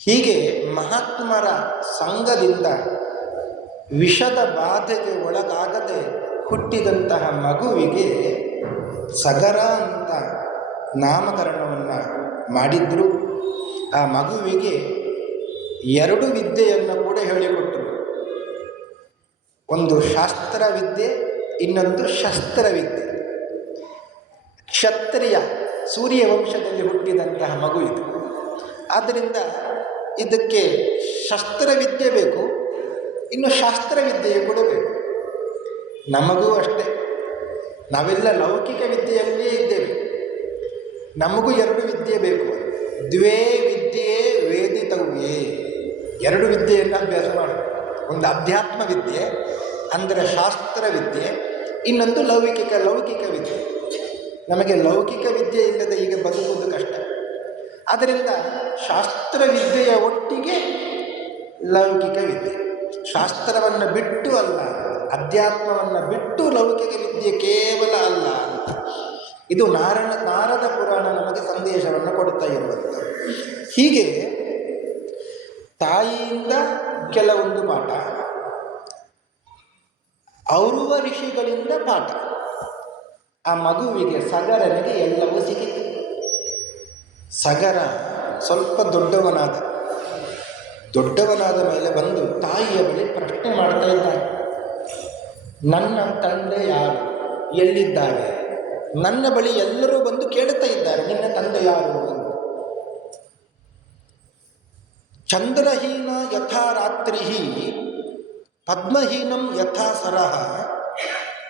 ಹೀಗೆ ಮಹಾತ್ಮರ ಸಂಘದಿಂದ ವಿಷದ ಬಾಧೆಗೆ ಒಳಗಾಗದೆ ಹುಟ್ಟಿದಂತಹ ಮಗುವಿಗೆ ಸಗರ ಅಂತ ನಾಮಕರಣವನ್ನು ಮಾಡಿದ್ರು. ಆ ಮಗುವಿಗೆ 2 ವಿದ್ಯೆಯನ್ನು ಕೂಡ ಹೇಳಿಕೊಟ್ಟರು. ಒಂದು ಶಾಸ್ತ್ರವಿದ್ಯೆ, ಇನ್ನೊಂದು ಶಸ್ತ್ರವಿದ್ಯೆ. ಕ್ಷತ್ರಿಯ ಸೂರ್ಯವಂಶದಲ್ಲಿ ಹುಟ್ಟಿದಂತಹ ಮಗು ಇದು. ಆದ್ದರಿಂದ ಇದಕ್ಕೆ ಶಸ್ತ್ರವಿದ್ಯೆ ಬೇಕು, ಇನ್ನು ಶಾಸ್ತ್ರವಿದ್ಯೆಯು ಕೂಡ ಬೇಕು. ನಮಗೂ ಅಷ್ಟೇ, ನಾವೆಲ್ಲ ಲೌಕಿಕ ವಿದ್ಯೆಯಲ್ಲೇ ಇದ್ದೇವೆ, ನಮಗೂ 2 ವಿದ್ಯೆ ಬೇಕು. ದ್ವೇ ವಿದ್ಯೆ ವೇದಿತವ್ಯೇ, 2 ವಿದ್ಯೆಯನ್ನು ಅಭ್ಯಾಸ ಮಾಡಬೇಕು. ಒಂದು ಅಧ್ಯಾತ್ಮ ವಿದ್ಯೆ ಅಂದರೆ ಶಾಸ್ತ್ರ ವಿದ್ಯೆ, ಇನ್ನೊಂದು ಲೌಕಿಕ ವಿದ್ಯೆ. ನಮಗೆ ಲೌಕಿಕ ವಿದ್ಯೆ ಇಲ್ಲದೆ ಈಗ ಬದುಕುವುದು ಕಷ್ಟ. ಆದ್ದರಿಂದ ಶಾಸ್ತ್ರ ವಿದ್ಯೆಯ ಒಟ್ಟಿಗೆ ಲೌಕಿಕ ವಿದ್ಯೆ, ಶಾಸ್ತ್ರವನ್ನು ಬಿಟ್ಟು ಅಲ್ಲ, ಅಧ್ಯಾತ್ಮವನ್ನು ಬಿಟ್ಟು ಲೌಕಿಕ ವಿದ್ಯೆ ಕೇವಲ ಅಲ್ಲ ಅಂತ ಇದು ನಾರದ ಪುರಾಣ ನಮಗೆ ಸಂದೇಶವನ್ನು ಕೊಡ್ತಾ ಇರುವಂಥ. ಹೀಗೆ ತಾಯಿಯಿಂದ ಕೆಲವೊಂದು ಪಾಠ, ಔರುವ ಋಷಿಗಳಿಂದ ಪಾಠ. ಆ ಮಗುವಿಗೆ ಸಗರನಿಗೆ ಎಲ್ಲವೂ ಸಿಕ್ಕಿತು. ಸಗರ ಸ್ವಲ್ಪ ದೊಡ್ಡವನಾದ ಮೇಲೆ ಬಂದು ತಾಯಿಯ ಬಳಿ ಪ್ರಶ್ನೆ ಮಾಡ್ತಾ ಇದ್ದಾನೆ. ನನ್ನ ತಂದೆ ಯಾರು, ಎಲ್ಲಿದ್ದಾರೆ? ನನ್ನ ಬಳಿ ಎಲ್ಲರೂ ಬಂದು ಕೇಳ್ತಾ ಇದ್ದಾರೆ, ನಿನ್ನ ತಂದೆ ಯಾರು ಅಂತ. ಚಂದ್ರಹೀನ ಯಥಾ ರಾತ್ರಿ ಪದ್ಮಹೀನಂ ಯಥಾ ಸರಹ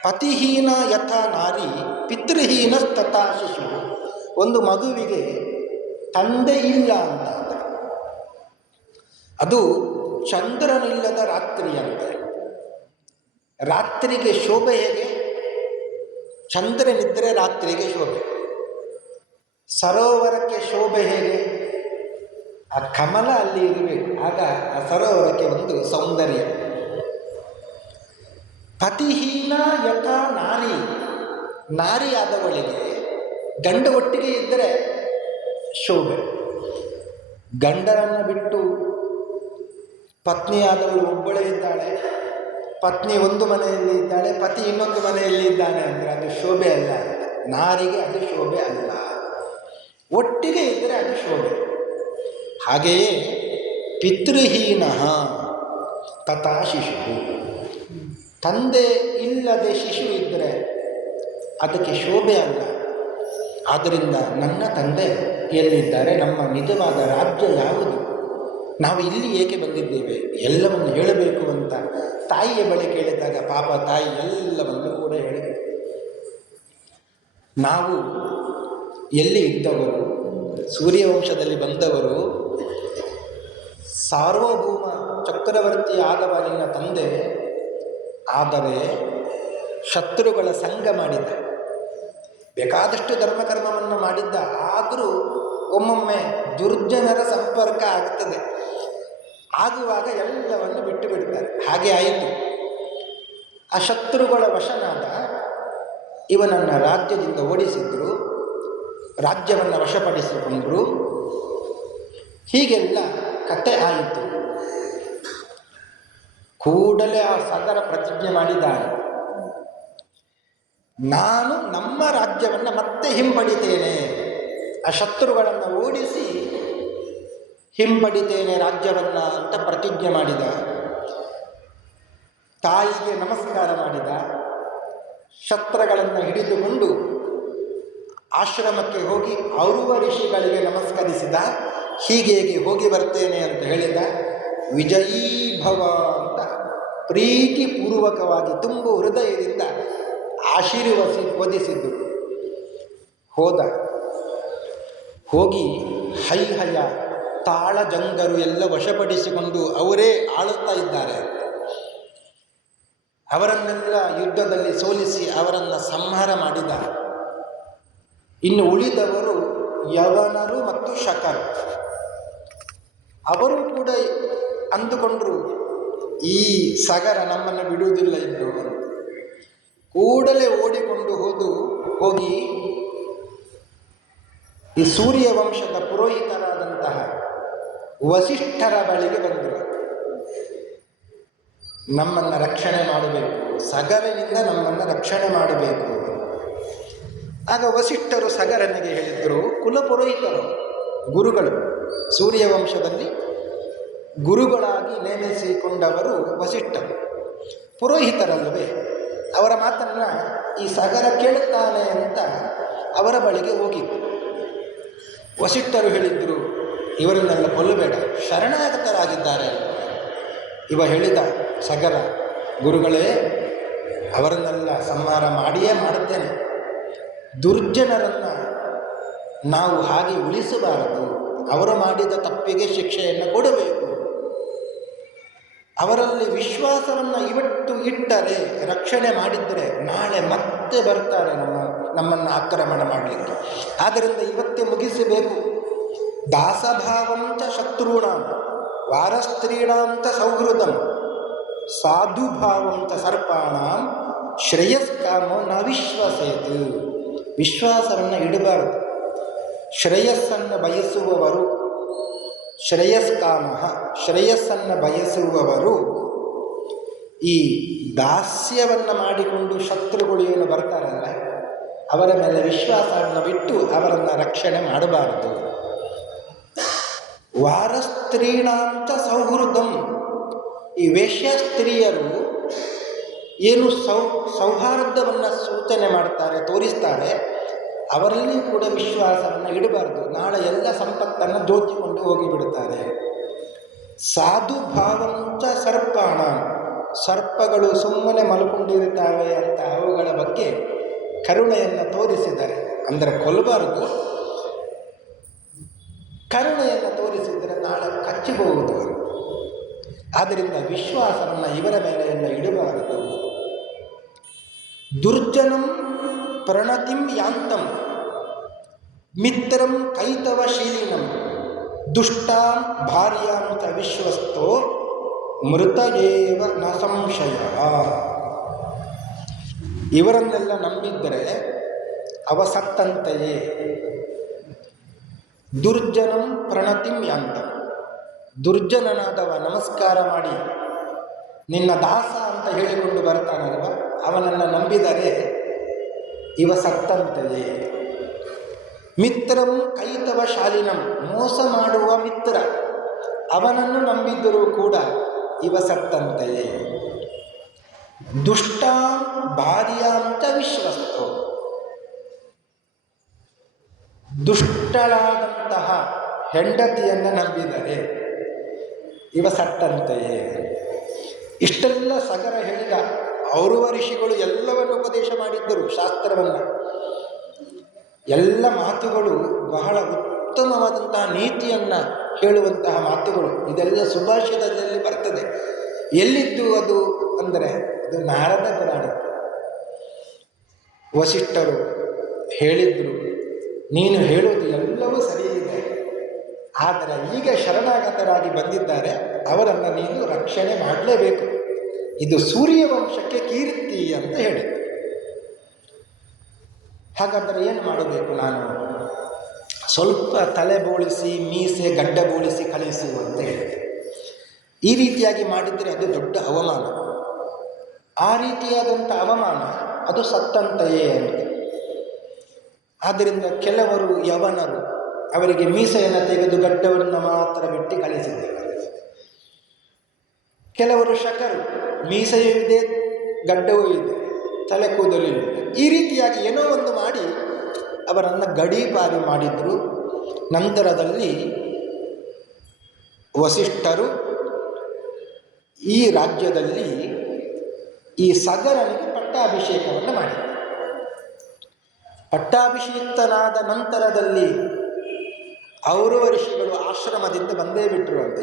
ಪತಿಹೀನ ಯಥಾ ನಾರಿ ಪಿತೃಹೀನಸ್ತಥಾ ಶಿಶು. ಒಂದು ಮಗುವಿಗೆ ತಂದೆ ಇಲ್ಲ ಅಂತ, ಅದು ಚಂದ್ರನಿಲ್ಲದ ರಾತ್ರಿ ಅಂತ. ರಾತ್ರಿಗೆ ಶೋಭೆ ಹೇಗೆ? ಚಂದ್ರನಿದ್ದರೆ ರಾತ್ರಿಗೆ ಶೋಭೆ. ಸರೋವರಕ್ಕೆ ಶೋಭೆ ಹೇಗೆ? ಆ ಕಮಲ ಅಲ್ಲಿ ಇರಬೇಕು, ಆಗ ಆ ಸರೋವರಕ್ಕೆ ಒಂದು ಸೌಂದರ್ಯ. ಪತಿಹೀನ ಯಥಾ ನಾರಿ, ನಾರಿಯಾದವಳಿಗೆ ಗಂಡ ಒಟ್ಟಿಗೆ ಇದ್ದರೆ ಶೋಭೆ. ಗಂಡನನ್ನು ಬಿಟ್ಟು ಪತ್ನಿಯಾದವಳು ಒಬ್ಬಳೇ ಇದ್ದಾಳೆ, ಪತ್ನಿ ಒಂದು ಮನೆಯಲ್ಲಿ ಇದ್ದಾಳೆ, ಪತಿ ಇನ್ನೊಂದು ಮನೆಯಲ್ಲಿ ಇದ್ದಾನೆ ಅಂದರೆ ಅದು ಶೋಭೆ ಅಲ್ಲ. ನಾರಿಗೆ ಅದು ಶೋಭೆ ಅಲ್ಲ, ಒಟ್ಟಿಗೆ ಇದ್ದರೆ ಅದು ಶೋಭೆ. ಹಾಗೆಯೇ ಪಿತೃಹೀನ ತಥಾ ಶಿಶು, ತಂದೆ ಇಲ್ಲದೆ ಶಿಶು ಇದ್ದರೆ ಅದಕ್ಕೆ ಶೋಭೆ ಅಲ್ಲ. ಆದ್ದರಿಂದ ನನ್ನ ತಂದೆ ಎಲ್ಲಿದ್ದಾರೆ, ನಮ್ಮ ನಿಜವಾದ ರಾಜ್ಯ ಯಾವುದು, ನಾವು ಇಲ್ಲಿ ಏಕೆ ಬಂದಿದ್ದೇವೆ, ಎಲ್ಲವನ್ನು ಹೇಳಬೇಕು ಅಂತ ತಾಯಿಯ ಬಳಿ ಕೇಳಿದಾಗ ಪಾಪ ತಾಯಿ ಎಲ್ಲವನ್ನು ಕೂಡ ಹೇಳಿದರು. ನಾವು ಎಲ್ಲಿ ಇದ್ದವರು, ಸೂರ್ಯವಂಶದಲ್ಲಿ ಬಂದವರು, ಸಾರ್ವಭೌಮ ಚಕ್ರವರ್ತಿ ಆದವ ನಿನ್ನ ತಂದೆ, ಆದರೆ ಶತ್ರುಗಳ ಸಂಘ ಮಾಡಿದ್ದ, ಬೇಕಾದಷ್ಟು ಧರ್ಮಕರ್ಮವನ್ನು ಮಾಡಿದ್ದ, ಆದರೂ ಒಮ್ಮೊಮ್ಮೆ ದುರ್ಜನರ ಸಂಪರ್ಕ ಆಗ್ತದೆ, ಆಗುವಾಗ ಎಲ್ಲವನ್ನು ಬಿಟ್ಟು ಬಿಡ್ತಾರೆ. ಹಾಗೆ ಆಯಿತು. ಆ ಶತ್ರುಗಳ ವಶನಾದ, ಇವನನ್ನು ರಾಜ್ಯದಿಂದ ಓಡಿಸಿದ್ರು, ರಾಜ್ಯವನ್ನು ವಶಪಡಿಸಿಕೊಂಡರು. ಹೀಗೆಲ್ಲ ಕತೆ ಆಯಿತು. ಕೂಡಲೇ ಆ ಸಗರ ಪ್ರತಿಜ್ಞೆ ಮಾಡಿದ್ದಾನೆ, ನಾನು ನಮ್ಮ ರಾಜ್ಯವನ್ನು ಮತ್ತೆ ಹಿಂಪಡಿತೇನೆ, ಆ ಶತ್ರುಗಳನ್ನು ಓಡಿಸಿ ಹಿಂಪಡಿತೇನೆ ರಾಜ್ಯವನ್ನು ಅಂತ ಪ್ರತಿಜ್ಞೆ ಮಾಡಿದ. ತಾಯಿಗೆ ನಮಸ್ಕಾರ ಮಾಡಿದ, ಶಸ್ತ್ರಗಳನ್ನು ಹಿಡಿದುಕೊಂಡು ಆಶ್ರಮಕ್ಕೆ ಹೋಗಿ ಔರುವ ಋಷಿಗಳಿಗೆ ನಮಸ್ಕರಿಸಿದ. ಹೀಗೆ ಹೋಗಿ ಬರ್ತೇನೆ ಅಂತ ಹೇಳಿದ. ವಿಜಯೀಭವ ಅಂತ ಪ್ರೀತಿಪೂರ್ವಕವಾಗಿ ತುಂಬ ಹೃದಯದಿಂದ ಆಶೀರ್ವದಿಸಿದ್ದು. ಹೋಗಿ ಹೈಹಯ ತಾಳಜಂಗರು ಎಲ್ಲ ವಶಪಡಿಸಿಕೊಂಡು ಅವರೇ ಆಳುತ್ತಾ ಇದ್ದಾರೆ. ಅವರನ್ನೆಲ್ಲ ಯುದ್ಧದಲ್ಲಿ ಸೋಲಿಸಿ ಅವರನ್ನು ಸಂಹಾರ ಮಾಡಿದ. ಇನ್ನು ಉಳಿದವರು ಯವನರು ಮತ್ತು ಶಕರು. ಅವರು ಕೂಡ ಅಂದುಕೊಂಡರು, ಈ ಸಗರ ನಮ್ಮನ್ನು ಬಿಡುವುದಿಲ್ಲ ಇನ್ನು. ಕೂಡಲೇ ಓಡಿಕೊಂಡು ಹೋಗಿ ಈ ಸೂರ್ಯ ವಂಶದ ಪುರೋಹಿತರಾದಂತಹ ವಸಿಷ್ಠರ ಬಳಿಗೆ ಬಂದರು. ನಮ್ಮನ್ನು ರಕ್ಷಣೆ ಮಾಡಬೇಕು, ಸಗರನಿಂದ ನಮ್ಮನ್ನು ರಕ್ಷಣೆ ಮಾಡಬೇಕು. ಆಗ ವಸಿಷ್ಠರು ಸಗರನಿಗೆ ಹೇಳಿದರು, ಕುಲಪುರೋಹಿತರು, ಗುರುಗಳು, ಸೂರ್ಯವಂಶದಲ್ಲಿ ಗುರುಗಳಾಗಿ ನೇಮಿಸಿಕೊಂಡವರು ವಸಿಷ್ಠರು, ಪುರೋಹಿತರಲ್ಲವೇ, ಅವರ ಮಾತನ್ನು ಈ ಸಗರ ಕೇಳುತ್ತಾನೆ ಅಂತ ಅವರ ಬಳಿಗೆ ಹೋಗಿತ್ತು. ವಸಿಷ್ಠರು ಹೇಳಿದರು, ಇವರನ್ನೆಲ್ಲ ಕೊಲ್ಲಬೇಡ, ಶರಣಾಗತರಾಗಿದ್ದಾರೆ. ಇವ ಹೇಳಿದ ಸಗರ, ಗುರುಗಳೇ, ಅವರನ್ನೆಲ್ಲ ಸಂಹಾರ ಮಾಡಿಯೇ ಮಾಡುತ್ತೇನೆ. ದುರ್ಜನರನ್ನು ನಾವು ಹಾಗೆ ಉಳಿಸಬಾರದು, ಅವರು ಮಾಡಿದ ತಪ್ಪಿಗೆ ಶಿಕ್ಷೆಯನ್ನು ಕೊಡಬೇಕು. ಅವರಲ್ಲಿ ವಿಶ್ವಾಸವನ್ನು ಇವತ್ತು ಇಟ್ಟರೆ, ರಕ್ಷಣೆ ಮಾಡಿದ್ದರೆ ನಾಳೆ ಮತ್ತೆ ಬರ್ತಾರೆ ನಮ್ಮನ್ನು ಆಕ್ರಮಣ ಮಾಡಲಿಕ್ಕೆ. ಆದ್ದರಿಂದ ಇವತ್ತೇ ಮುಗಿಸಬೇಕು. ದಾಸಭಾವಂಚ ಶತ್ರುಣಾಂ ವಾರಸ್ತ್ರೀಣಾಂತ ಸೌಹೃದಂ ಸಾಧುಭಾವಂತ ಸರ್ಪಾಣಾಂ ಶ್ರೇಯಸ್ಕಾಮೋ ನ ವಿಶ್ವಸೇತು. ವಿಶ್ವಾಸವನ್ನು ಇಡಬಾರದು. ಶ್ರೇಯಸ್ಸನ್ನು ಬಯಸುವವರು, ಶ್ರೇಯಸ್ಕಾಮ, ಶ್ರೇಯಸ್ಸನ್ನು ಬಯಸುವವರು ಈ ದಾಸ್ಯವನ್ನು ಮಾಡಿಕೊಂಡು ಶತ್ರುಗಳು ಏನು ಬರ್ತಾರಲ್ಲ, ಅವರ ಮೇಲೆ ವಿಶ್ವಾಸವನ್ನು ಬಿಟ್ಟು ಅವರನ್ನು ರಕ್ಷಣೆ ಮಾಡಬಾರದು. ವಾರಸ್ತ್ರೀಣಾಂತ ಸೌಹೃದಂ, ಈ ವೇಶ್ಯ ಸ್ತ್ರೀಯರು ಏನು ಸೌಹಾರ್ದವನ್ನು ಸೂಚನೆ ಮಾಡ್ತಾರೆ, ತೋರಿಸ್ತಾರೆ, ಅವರಲ್ಲಿ ಕೂಡ ವಿಶ್ವಾಸವನ್ನು ಇಡಬಾರ್ದು. ನಾಳೆ ಎಲ್ಲ ಸಂಪತ್ತನ್ನು ದೋಚಿಕೊಂಡು ಹೋಗಿಬಿಡುತ್ತಾರೆ. ಸಾಧು ಭಾವಂಚ ಸರ್ಪಾಣ, ಸರ್ಪಗಳು ಸುಮ್ಮನೆ ಮಲ್ಕೊಂಡಿರುತ್ತವೆ ಅಂತ ಅವುಗಳ ಬಗ್ಗೆ ಕರುಣೆಯನ್ನು ತೋರಿಸಿದ್ದಾರೆ. ಅಂದರೆ ಕೊಲ್ಲಬಾರದು, ಕರುಣೆಯನ್ನು ತೋರಿಸಿದರೆ ನಾಳೆ ಕಚ್ಚಿಬಹುದು. ಆದ್ದರಿಂದ ವಿಶ್ವಾಸವನ್ನು ಇವರ ಮೇಲೆ ಎಲ್ಲ ಇಡಬಾರದು. ದುರ್ಜನಂ ಪ್ರಣತಿಂ ಯಾಂತಂ ಮಿತ್ರಂ ಕೈತವಶೀಲಿನಂ ದುಷ್ಟಾಂ ಭಾರ್ಯಾಂತ ವಿಶ್ವಸ್ತೋ ಮೃತಯೇವ ನ ಸಂಶಯ. ಇವರನ್ನೆಲ್ಲ ನಂಬಿದ್ದರೆ ಅವ ಸತ್ತಂತೆಯೇ. ದುರ್ಜನಂ ಪ್ರಣತಿಂ ಯಾಂತಂ, ದುರ್ಜನನಾದವ ನಮಸ್ಕಾರ ಮಾಡಿ ನಿನ್ನ ದಾಸ ಅಂತ ಹೇಳಿಕೊಂಡು ಬರ್ತಾನಲ್ವ, ಅವನನ್ನು ನಂಬಿದರೆ ಇವ ಸತ್ತಂತೆಯೇ. ಮಿತ್ರಂ ಕೈತವ ಶಾಲಿನಂ, ಮೋಸ ಮಾಡುವ ಮಿತ್ರ, ಅವನನ್ನು ನಂಬಿದ್ದರೂ ಕೂಡ ಇವ ಸತ್ತಂತೆಯೇ. ದುಷ್ಟಾಂ ಭಾರ್ಯಾಂತ ವಿಶ್ವಸ್ತೋ, ದುಷ್ಟಳಾದಂತಹ ಹೆಂಡತಿಯನ್ನು ನಂಬಿದರೆ ಇವ ಸತ್ತಂತೆಯೇ. ಇಷ್ಟೆಲ್ಲ ಸಗರ ಹೇಳಿದ. ಔರವ ಋಷಿಗಳು ಎಲ್ಲವನ್ನು ಉಪದೇಶ ಮಾಡಿದ್ದರು, ಶಾಸ್ತ್ರವನ್ನು. ಎಲ್ಲ ಮಾತುಗಳು ಬಹಳ ಉತ್ತಮವಾದಂತಹ ನೀತಿಯನ್ನು ಹೇಳುವಂತಹ ಮಾತುಗಳು. ಇದೆಲ್ಲ ಸುಭಾಷಿತದಲ್ಲಿ ಬರ್ತದೆ. ಎಲ್ಲಿದ್ದು ಅದು ಅಂದರೆ ಅದು ನಾರದ ಪುರಾಣ. ವಸಿಷ್ಠರು ಹೇಳಿದ್ರು, ನೀನು ಹೇಳೋದು ಎಲ್ಲವೂ ಸರಿ ಇದೆ, ಆದರೆ ಈಗ ಶರಣಾಗತರಾಗಿ ಬಂದಿದ್ದಾರೆ, ಅವರನ್ನು ನೀನು ರಕ್ಷಣೆ ಮಾಡಲೇಬೇಕು. ಇದು ಸೂರ್ಯವಂಶಕ್ಕೆ ಕೀರ್ತಿ ಅಂತ ಹೇಳಿದ್ರು. ಹಾಗಾದರೆ ಏನು ಮಾಡಬೇಕು ನಾನು? ಸ್ವಲ್ಪ ತಲೆ ಬೋಳಿಸಿ, ಮೀಸೆ ಗಡ್ಡ ಬೋಳಿಸಿ ಕಳಿಸು ಅಂತ ಹೇಳಿದೆ. ಈ ರೀತಿಯಾಗಿ ಮಾಡಿದರೆ ಅದು ದೊಡ್ಡ ಅವಮಾನ. ಆ ರೀತಿಯಾದಂಥ ಅವಮಾನ ಅದು ಸತ್ತಂತೆಯೇ ಅಂತ. ಆದ್ದರಿಂದ ಕೆಲವರು ಯವನರು ಅವರಿಗೆ ಮೀಸೆಯನ್ನು ತೆಗೆದು ಗಡ್ಡವನ್ನು ಮಾತ್ರ ಬಿಟ್ಟು ಕಳಿಸಿದ್ದಾರೆ. ಕೆಲವರು ಶಕರು, ಮೀಸೆಯೂ ಇದೆ, ಗಡ್ಡವೂ ಇದೆ, ತಲೆ ಕೂದಲು ಇದೆ. ಈ ರೀತಿಯಾಗಿ ಏನೋ ಒಂದು ಮಾಡಿ ಅವರನ್ನು ಗಡೀಪಾರಿ ಮಾಡಿದರು. ನಂತರದಲ್ಲಿ ವಸಿಷ್ಠರು ಈ ರಾಜ್ಯದಲ್ಲಿ ಈ ಸಗರನಿಗೆ ಪಟ್ಟಾಭಿಷೇಕವನ್ನು ಮಾಡಿದ. ಪಟ್ಟಾಭಿಷೇಕ್ತನಾದ ನಂತರದಲ್ಲಿ ಔರವ ಋಷಿಗಳು ಆಶ್ರಮದಿಂದ ಬಂದೇ ಬಿಟ್ಟರು ಅಂತ.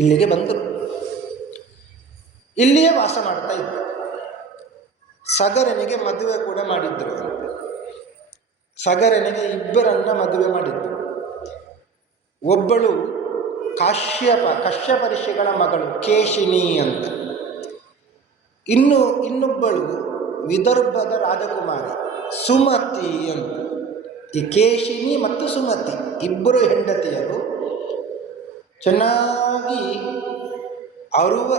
ಇಲ್ಲಿಗೆ ಬಂದರು, ಇಲ್ಲಿಯೇ ವಾಸ ಮಾಡ್ತಾ ಇದ್ದರು. ಸಗರನಿಗೆ ಮದುವೆ ಕೂಡ ಮಾಡಿದ್ರು. ಸಗರನಿಗೆ ಇಬ್ಬರನ್ನ ಮದುವೆ ಮಾಡಿದ್ರು. ಒಬ್ಬಳು ಕಶ್ಯಪ ಋಷಿಗಳ ಮಗಳು ಕೇಶಿನಿ ಅಂತ, ಇನ್ನೊಬ್ಬಳು ವಿದರ್ಭದ ರಾಜಕುಮಾರಿ ಸುಮತಿ ಅಂತ. ಈ ಕೇಶಿನಿ ಮತ್ತು ಸುಮತಿ ಇಬ್ಬರು ಹೆಂಡತಿಯರು ಚೆನ್ನಾಗಿ ಔರವ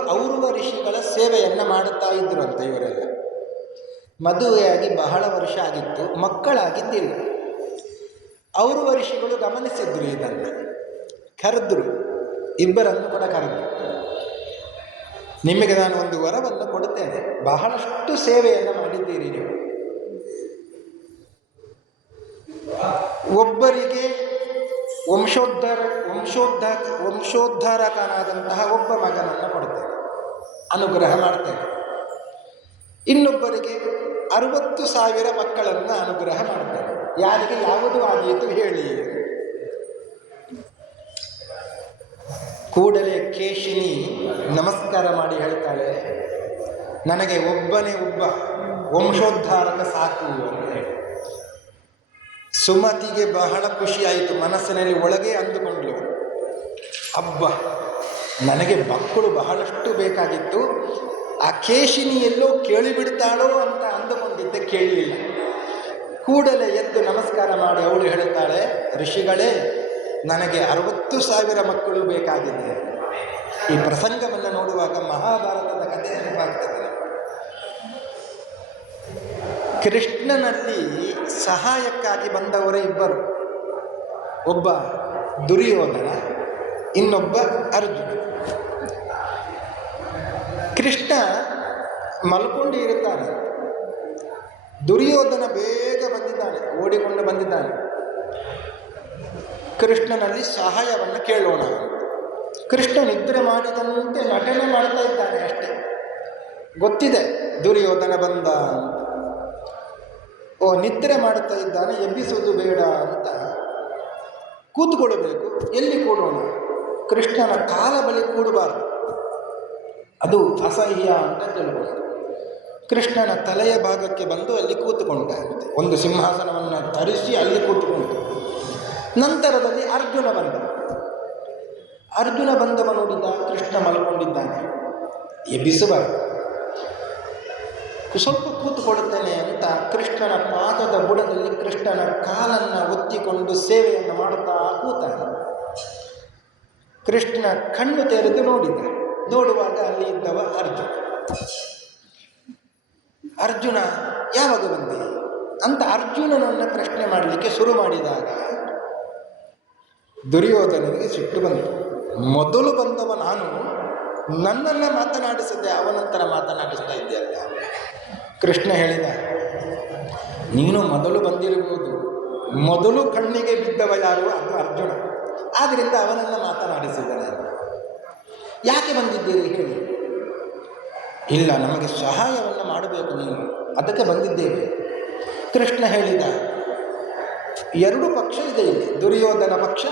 ಋಷಿಗಳ ಸೇವೆಯನ್ನು ಮಾಡುತ್ತಾ ಇದ್ರು ಅಂತ. ಇವರೆಲ್ಲ ಮದುವೆಯಾಗಿ ಬಹಳ ವರ್ಷ ಆಗಿತ್ತು, ಮಕ್ಕಳಾಗಿದ್ದಿಲ್ಲ. ಔರವ ಋಷಿಗಳು ಗಮನಿಸಿದ್ರು, ಇದನ್ನು ಕರೆದ್ರು, ಇಬ್ಬರನ್ನು ಕೂಡ ಕರೆದ್ರು. ನಿಮಗೆ ನಾನು ಒಂದು ವರವನ್ನು ಕೊಡುತ್ತೇನೆ, ಬಹಳಷ್ಟು ಸೇವೆಯನ್ನು ಮಾಡಿದ್ದೀರಿ ನೀವು. ಒಬ್ಬರಿಗೆ ವಂಶೋದ್ಧಾರಕನಾದಂತಹ ಒಬ್ಬ ಮಗನನ್ನು ಕೊಡುತ್ತೇನೆ, ಅನುಗ್ರಹ ಮಾಡ್ತೇನೆ. ಇನ್ನೊಬ್ಬರಿಗೆ 60,000 ಮಕ್ಕಳನ್ನು ಅನುಗ್ರಹ ಮಾಡ್ತೇನೆ. ಯಾರಿಗೆ ಯಾವುದು ಆದೀತು ಹೇಳಿ. ಕೂಡಲೇ ಕೇಶಿನಿ ನಮಸ್ಕಾರ ಮಾಡಿ ಹೇಳ್ತಾಳೆ, ನನಗೆ ಒಬ್ಬನೇ ಒಬ್ಬ ವಂಶೋದ್ಧಾರಕ ಸಾಕು ಅಂತ ಹೇಳಿ. ಸುಮತಿಗೆ ಬಹಳ ಖುಷಿಯಾಯಿತು, ಮನಸ್ಸಿನಲ್ಲಿ ಒಳಗೆ ಅಂದುಕೊಂಡ್ಳು, ಅಬ್ಬ ನನಗೆ ಮಕ್ಕಳು ಬಹಳಷ್ಟು ಬೇಕಾಗಿತ್ತು, ಆ ಕೇಶಿನಿ ಎಲ್ಲೋ ಕೇಳಿಬಿಡ್ತಾಳೋ ಅಂತ ಅಂದುಕೊಂಡಿದ್ದೆ, ಕೇಳಲಿಲ್ಲ. ಕೂಡಲೇ ಎದ್ದು ನಮಸ್ಕಾರ ಮಾಡಿ ಅವಳು ಹೇಳುತ್ತಾಳೆ, ಋಷಿಗಳೇ, ನನಗೆ 60,000 ಮಕ್ಕಳು ಬೇಕಾಗಿದೆ. ಈ ಪ್ರಸಂಗವನ್ನು ನೋಡುವಾಗ ಮಹಾಭಾರತದ ಕಥೆ ನೆನಪಾಗ್ತದೆ. ಕೃಷ್ಣನಲ್ಲಿ ಸಹಾಯಕ್ಕಾಗಿ ಬಂದವರೇ ಇಬ್ಬರು, ಒಬ್ಬ ದುರ್ಯೋಧನ, ಇನ್ನೊಬ್ಬ ಅರ್ಜುನ. ಕೃಷ್ಣ ಮಲ್ಕೊಂಡು ಇರುತ್ತಾನೆ, ದುರ್ಯೋಧನ ಬೇಗ ಬಂದಿದ್ದಾನೆ, ಓಡಿಕೊಂಡು ಬಂದಿದ್ದಾನೆ. ಕೃಷ್ಣನಲ್ಲಿ ಸಹಾಯವನ್ನು ಕೇಳೋಣ. ಕೃಷ್ಣ ನಿದ್ರೆ ಮಾಡಿದಂತೆ ನಟನೆ ಮಾಡ್ತಾ ಇದ್ದಾನೆ ಅಷ್ಟೇ, ಗೊತ್ತಿದೆ ದುರ್ಯೋಧನ ಬಂದ ಅಂತ. ನಿದ್ರೆ ಮಾಡುತ್ತಾ ಇದ್ದಾನೆ, ಎಬ್ಬಿಸುವುದು ಬೇಡ ಅಂತ ಕೂತ್ಕೊಳ್ಬೇಕು. ಎಲ್ಲಿ ಕೂಡೋಣ? ಕೃಷ್ಣನ ಕಾಲ ಬಳಿ ಕೂಡಬಾರ್ದು, ಅದು ಅಸಹ್ಯ ಅಂತ ತಿಳ್ಬೋದು. ಕೃಷ್ಣನ ತಲೆಯ ಭಾಗಕ್ಕೆ ಬಂದು ಅಲ್ಲಿ ಕೂತುಕೊಂಡಂತೆ, ಒಂದು ಸಿಂಹಾಸನವನ್ನು ತರಿಸಿ ಅಲ್ಲಿ ಕೂತುಕೊಂಡು. ನಂತರದಲ್ಲಿ ಅರ್ಜುನ ಬಂದವ ನೋಡಿದ್ದ, ಕೃಷ್ಣ ಮಲ್ಕೊಂಡಿದ್ದಾನೆ, ಎಬ್ಬಿಸಬಾರದು, ಸ್ವಲ್ಪ ಕೂತುಕೊಳ್ಳುತ್ತೇನೆ ಅಂತ ಕೃಷ್ಣನ ಪಾದದ ಬುಡದಲ್ಲಿ ಕೃಷ್ಣನ ಕಾಲನ್ನು ಒತ್ತಿಕೊಂಡು ಸೇವೆಯನ್ನು ಮಾಡುತ್ತಾ ಕೂತಾನೆ. ಕೃಷ್ಣ ಕಣ್ಣು ತೆರೆದು ನೋಡುವಾಗ ಅಲ್ಲಿ ಇದ್ದವ ಅರ್ಜುನ ಯಾವಾಗ ಬಂದೆ ಅಂತ ಅರ್ಜುನನನ್ನು ಪ್ರಶ್ನೆ ಮಾಡಲಿಕ್ಕೆ ಶುರು ಮಾಡಿದಾಗ ದುರ್ಯೋಧನನಿಗೆ ಸಿಟ್ಟು ಬಂತು. ಮೊದಲು ಬಂದವ ನಾನು, ನನ್ನನ್ನು ಮಾತನಾಡಿಸಿದ್ದೆ, ಅವನಂತರ ಮಾತನಾಡಿಸ್ತಾ ಇದ್ದೆಯಲ್ಲ. ಕೃಷ್ಣ ಹೇಳಿದ, ನೀನು ಮೊದಲು ಬಂದಿರಬಹುದು, ಮೊದಲು ಕಣ್ಣಿಗೆ ಬಿದ್ದವ ಯಾರು? ಅದು ಅರ್ಜುನ, ಆದ್ದರಿಂದ ಅವನನ್ನು ಮಾತನಾಡಿಸಿದ್ದಾನೆ. ಯಾಕೆ ಬಂದಿದ್ದೀರಿ ಹೇಳಿ? ಇಲ್ಲ, ನಮಗೆ ಸಹಾಯವನ್ನು ಮಾಡಬೇಕು ನೀನು, ಅದಕ್ಕೆ ಬಂದಿದ್ದೇವೆ. ಕೃಷ್ಣ ಹೇಳಿದ, 2 ಪಕ್ಷ ಇದೆ ಇಲ್ಲಿ, ದುರ್ಯೋಧನ ಪಕ್ಷ,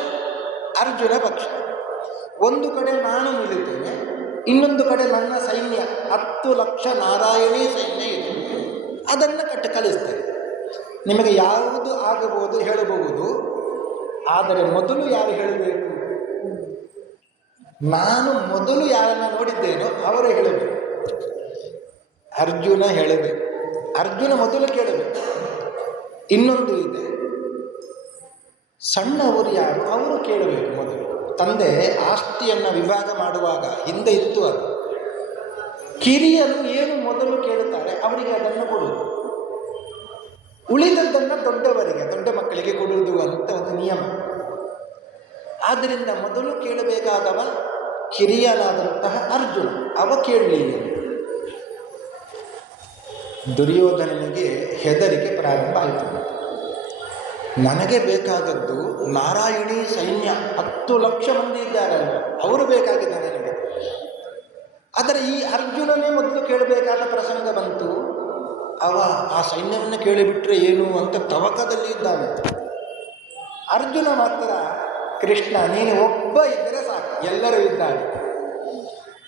ಅರ್ಜುನ ಪಕ್ಷ. ಒಂದು ಕಡೆ ನಾನು ನಿಲ್ಲುತ್ತೇನೆ, ಇನ್ನೊಂದು ಕಡೆ ನನ್ನ ಸೈನ್ಯ 10 ಲಕ್ಷ ನಾರಾಯಣೀ ಸೈನ್ಯ ಇದೆ, ಅದನ್ನು ಕಲಿಸ್ತೇನೆ. ನಿಮಗೆ ಯಾವುದು ಆಗಬಹುದು ಹೇಳಬಹುದು, ಆದರೆ ಮೊದಲು ಯಾರು ಹೇಳಬೇಕು? ನಾನು ಮೊದಲು ಯಾರನ್ನು ನೋಡಿದ್ದೇನೋ ಅವರು ಹೇಳಬೇಕು. ಅರ್ಜುನ ಹೇಳಬೇಕು, ಅರ್ಜುನ ಮೊದಲು ಕೇಳಬೇಕು. ಇನ್ನೊಂದು ಇದೆ, ಸಣ್ಣವರು ಯಾರು ಅವರು ಕೇಳಬೇಕು ಮೊದಲು. ತಂದೆ ಆಸ್ತಿಯನ್ನು ವಿಭಾಗ ಮಾಡುವಾಗ ಹಿಂದೆ ಇತ್ತು ಅದು, ಕಿರಿಯರು ಏನು ಮೊದಲು ಕೇಳುತ್ತಾರೆ ಅವರಿಗೆ ಅದನ್ನು ಕೊಡುವುದು, ಉಳಿದದ್ದನ್ನು ದೊಡ್ಡವರಿಗೆ, ದೊಡ್ಡ ಮಕ್ಕಳಿಗೆ ಕೊಡುವುದು ಅಂತ ಒಂದು ನಿಯಮ. ಆದ್ದರಿಂದ ಮೊದಲು ಕೇಳಬೇಕಾದವ ಕಿರಿಯನಾದಂತಹ ಅರ್ಜುನ, ಅವ ಕೇಳಲಿ. ದುರ್ಯೋಧನನಿಗೆ ಹೆದರಿಕೆ ಪ್ರಾರಂಭ ಆಯಿತು. ನನಗೆ ಬೇಕಾದದ್ದು ನಾರಾಯಣಿ ಸೈನ್ಯ 10 ಲಕ್ಷ ಮಂದಿ ಇದ್ದಾರಲ್ಲ, ಅವರು ಬೇಕಾಗಿದೆ ನನಗೆ. ಆದರೆ ಈ ಅರ್ಜುನನೇ ಮೊದಲು ಕೇಳಬೇಕಾದ ಪ್ರಸಂಗ ಬಂತು. ಆ ಸೈನ್ಯವನ್ನು ಕೇಳಿಬಿಟ್ರೆ ಏನು ಅಂತ ತವಕದಲ್ಲಿ ಇದ್ದಾನೆ. ಅರ್ಜುನ ಮಾತ್ರ, ಕೃಷ್ಣ ನೀನು ಒಬ್ಬ ಇದ್ದರೆ ಸಾಕು, ಎಲ್ಲರೂ ಇದ್ದಾರೆ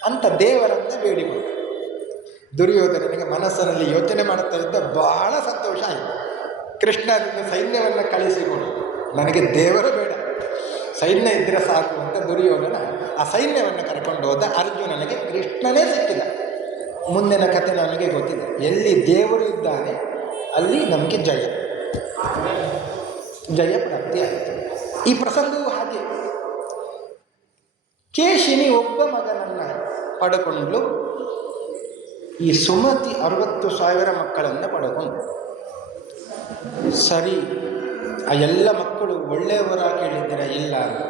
ಅಂತ ದೇವರನ್ನು ಬೇಡಿಕೊಂಡ. ದುರ್ಯೋಧನನಿಗೆ ಮನಸ್ಸಿನಲ್ಲಿ ಯೋಚನೆ ಮಾಡುತ್ತಾ ಇದ್ದ, ಬಹಳ ಸಂತೋಷ ಆಯಿತು. ಕೃಷ್ಣ ನಿನ್ನ ಸೈನ್ಯವನ್ನು ಕಳಿಸಿಕೊಡು, ನನಗೆ ದೇವರು ಬೇಡ, ಸೈನ್ಯ ಇದ್ದರೆ ಸಾಕು ಅಂತ ದುರ್ಯೋಧನ ಆ ಸೈನ್ಯವನ್ನು ಕರ್ಕೊಂಡು ಹೋದ. ಅರ್ಜುನನಿಗೆ ಕೃಷ್ಣನೇ ಸಿಕ್ಕಿದ. ಮುಂದಿನ ಕಥೆ ನಮಗೆ ಗೊತ್ತಿದೆ. ಎಲ್ಲಿ ದೇವರು ಇದ್ದಾನೆ ಅಲ್ಲಿ ನಮಗೆ ಜಯ ಪ್ರಾಪ್ತಿ ಆಯಿತು. ಈ ಪ್ರಸಂಗವೂ ಹಾಗೆ. ಕೇಶಿನಿ ಒಬ್ಬ ಮಗನನ್ನು ಪಡ್ಕೊಂಡು ಈ ಸುಮತಿ 60,000 ಮಕ್ಕಳನ್ನು ಪಡ್ಕೊಂಡು. ಸರಿ, ಆ ಎಲ್ಲ ಮಕ್ಕಳು ಒಳ್ಳೆಯವರ ಕೇಳಿದ್ದೀರ? ಇಲ್ಲ ಅಂತ.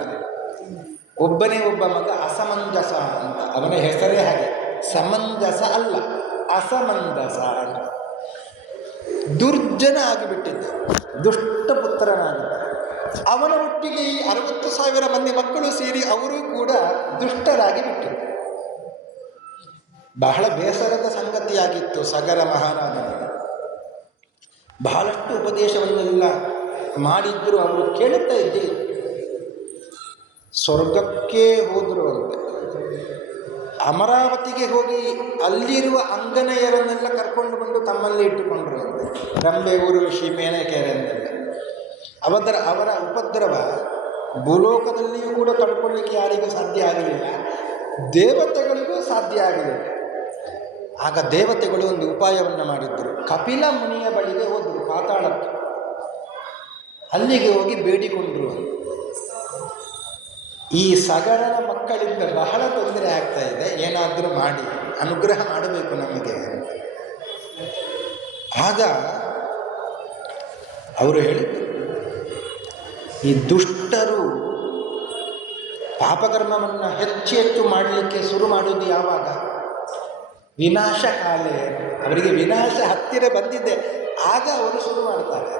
ಒಬ್ಬನೇ ಒಬ್ಬ ಮಗ ಅಸಮಂಜಸ ಅಂತ, ಅವನ ಹೆಸರೇ ಹಾಗೆ, ಸಮಂಜಸ ಅಲ್ಲ ಅಸಮಂಜಸ ಅಂತ. ದುರ್ಜನ ಆಗಿಬಿಟ್ಟಿದ್ದ, ದುಷ್ಟ ಪುತ್ರನಾಗಿದ್ದ. ಅವನ ಒಟ್ಟಿಗೆ ಈ 60,000 ಮಂದಿ ಮಕ್ಕಳು ಸೇರಿ ಅವರು ಕೂಡ ದುಷ್ಟರಾಗಿ ಬಿಟ್ಟಿದ್ದರು. ಬಹಳ ಬೇಸರದ ಸಂಗತಿಯಾಗಿತ್ತು. ಸಗರ ಮಹಾರಾಜನಿಗೆ ಬಹಳಷ್ಟು ಉಪದೇಶವನ್ನೆಲ್ಲ ಮಾಡಿದ್ರು, ಅವರು ಕೇಳುತ್ತಾ ಇದ್ದರು. ಸ್ವರ್ಗಕ್ಕೆ ಹೋದರು ಅಂತೆ. ಅಮರಾವತಿಗೆ ಹೋಗಿ ಅಲ್ಲಿರುವ ಅಂಗನೆಯರನ್ನೆಲ್ಲ ಕರ್ಕೊಂಡು ಬಂದು ತಮ್ಮಲ್ಲಿ ಇಟ್ಟುಕೊಂಡ್ರು ಅಂತೆ. ರಂಬೆ, ಊರ್ವಶಿ, ಮೇನಕೆಯರನ್ನೆಲ್ಲ. ಅವರ ಉಪದ್ರವ ಭೂಲೋಕದಲ್ಲಿಯೂ ಕೂಡ ತಡ್ಕೊಳ್ಳಿಕ್ಕೆ ಯಾರಿಗೂ ಸಾಧ್ಯ ಆಗಲಿಲ್ಲ, ದೇವತೆಗಳಿಗೂ ಸಾಧ್ಯ ಆಗಲಿಲ್ಲ. ಆಗ ದೇವತೆಗಳು ಒಂದು ಉಪಾಯವನ್ನು ಮಾಡಿದ್ದರು. ಕಪಿಲ ಮುನಿಯ ಬಳಿಗೆ ಹೋದರು, ಪಾತಾಳಕ್ಕೆ. ಅಲ್ಲಿಗೆ ಹೋಗಿ ಬೇಡಿಕೊಂಡ್ರು, ಈ ಸಗರನ ಮಕ್ಕಳಿಂದ ಬಹಳ ತೊಂದರೆ ಆಗ್ತಾ ಇದೆ, ಏನಾದರೂ ಮಾಡಿ ಅನುಗ್ರಹ ಮಾಡಬೇಕು ನಮಗೆ ಅಂತ. ಆಗ ಅವರು ಹೇಳಿದರು, ಈ ದುಷ್ಟರು ಪಾಪಕರ್ಮವನ್ನು ಹೆಚ್ಚು ಹೆಚ್ಚು ಮಾಡಲಿಕ್ಕೆ ಶುರು ಮಾಡುವುದು ಯಾವಾಗ? ವಿನಾಶ ಕಾಲೇ. ಅವರಿಗೆ ವಿನಾಶ ಹತ್ತಿರ ಬಂದಿದೆ, ಆಗ ಅವರು ಶುರು ಮಾಡ್ತಾರೆ.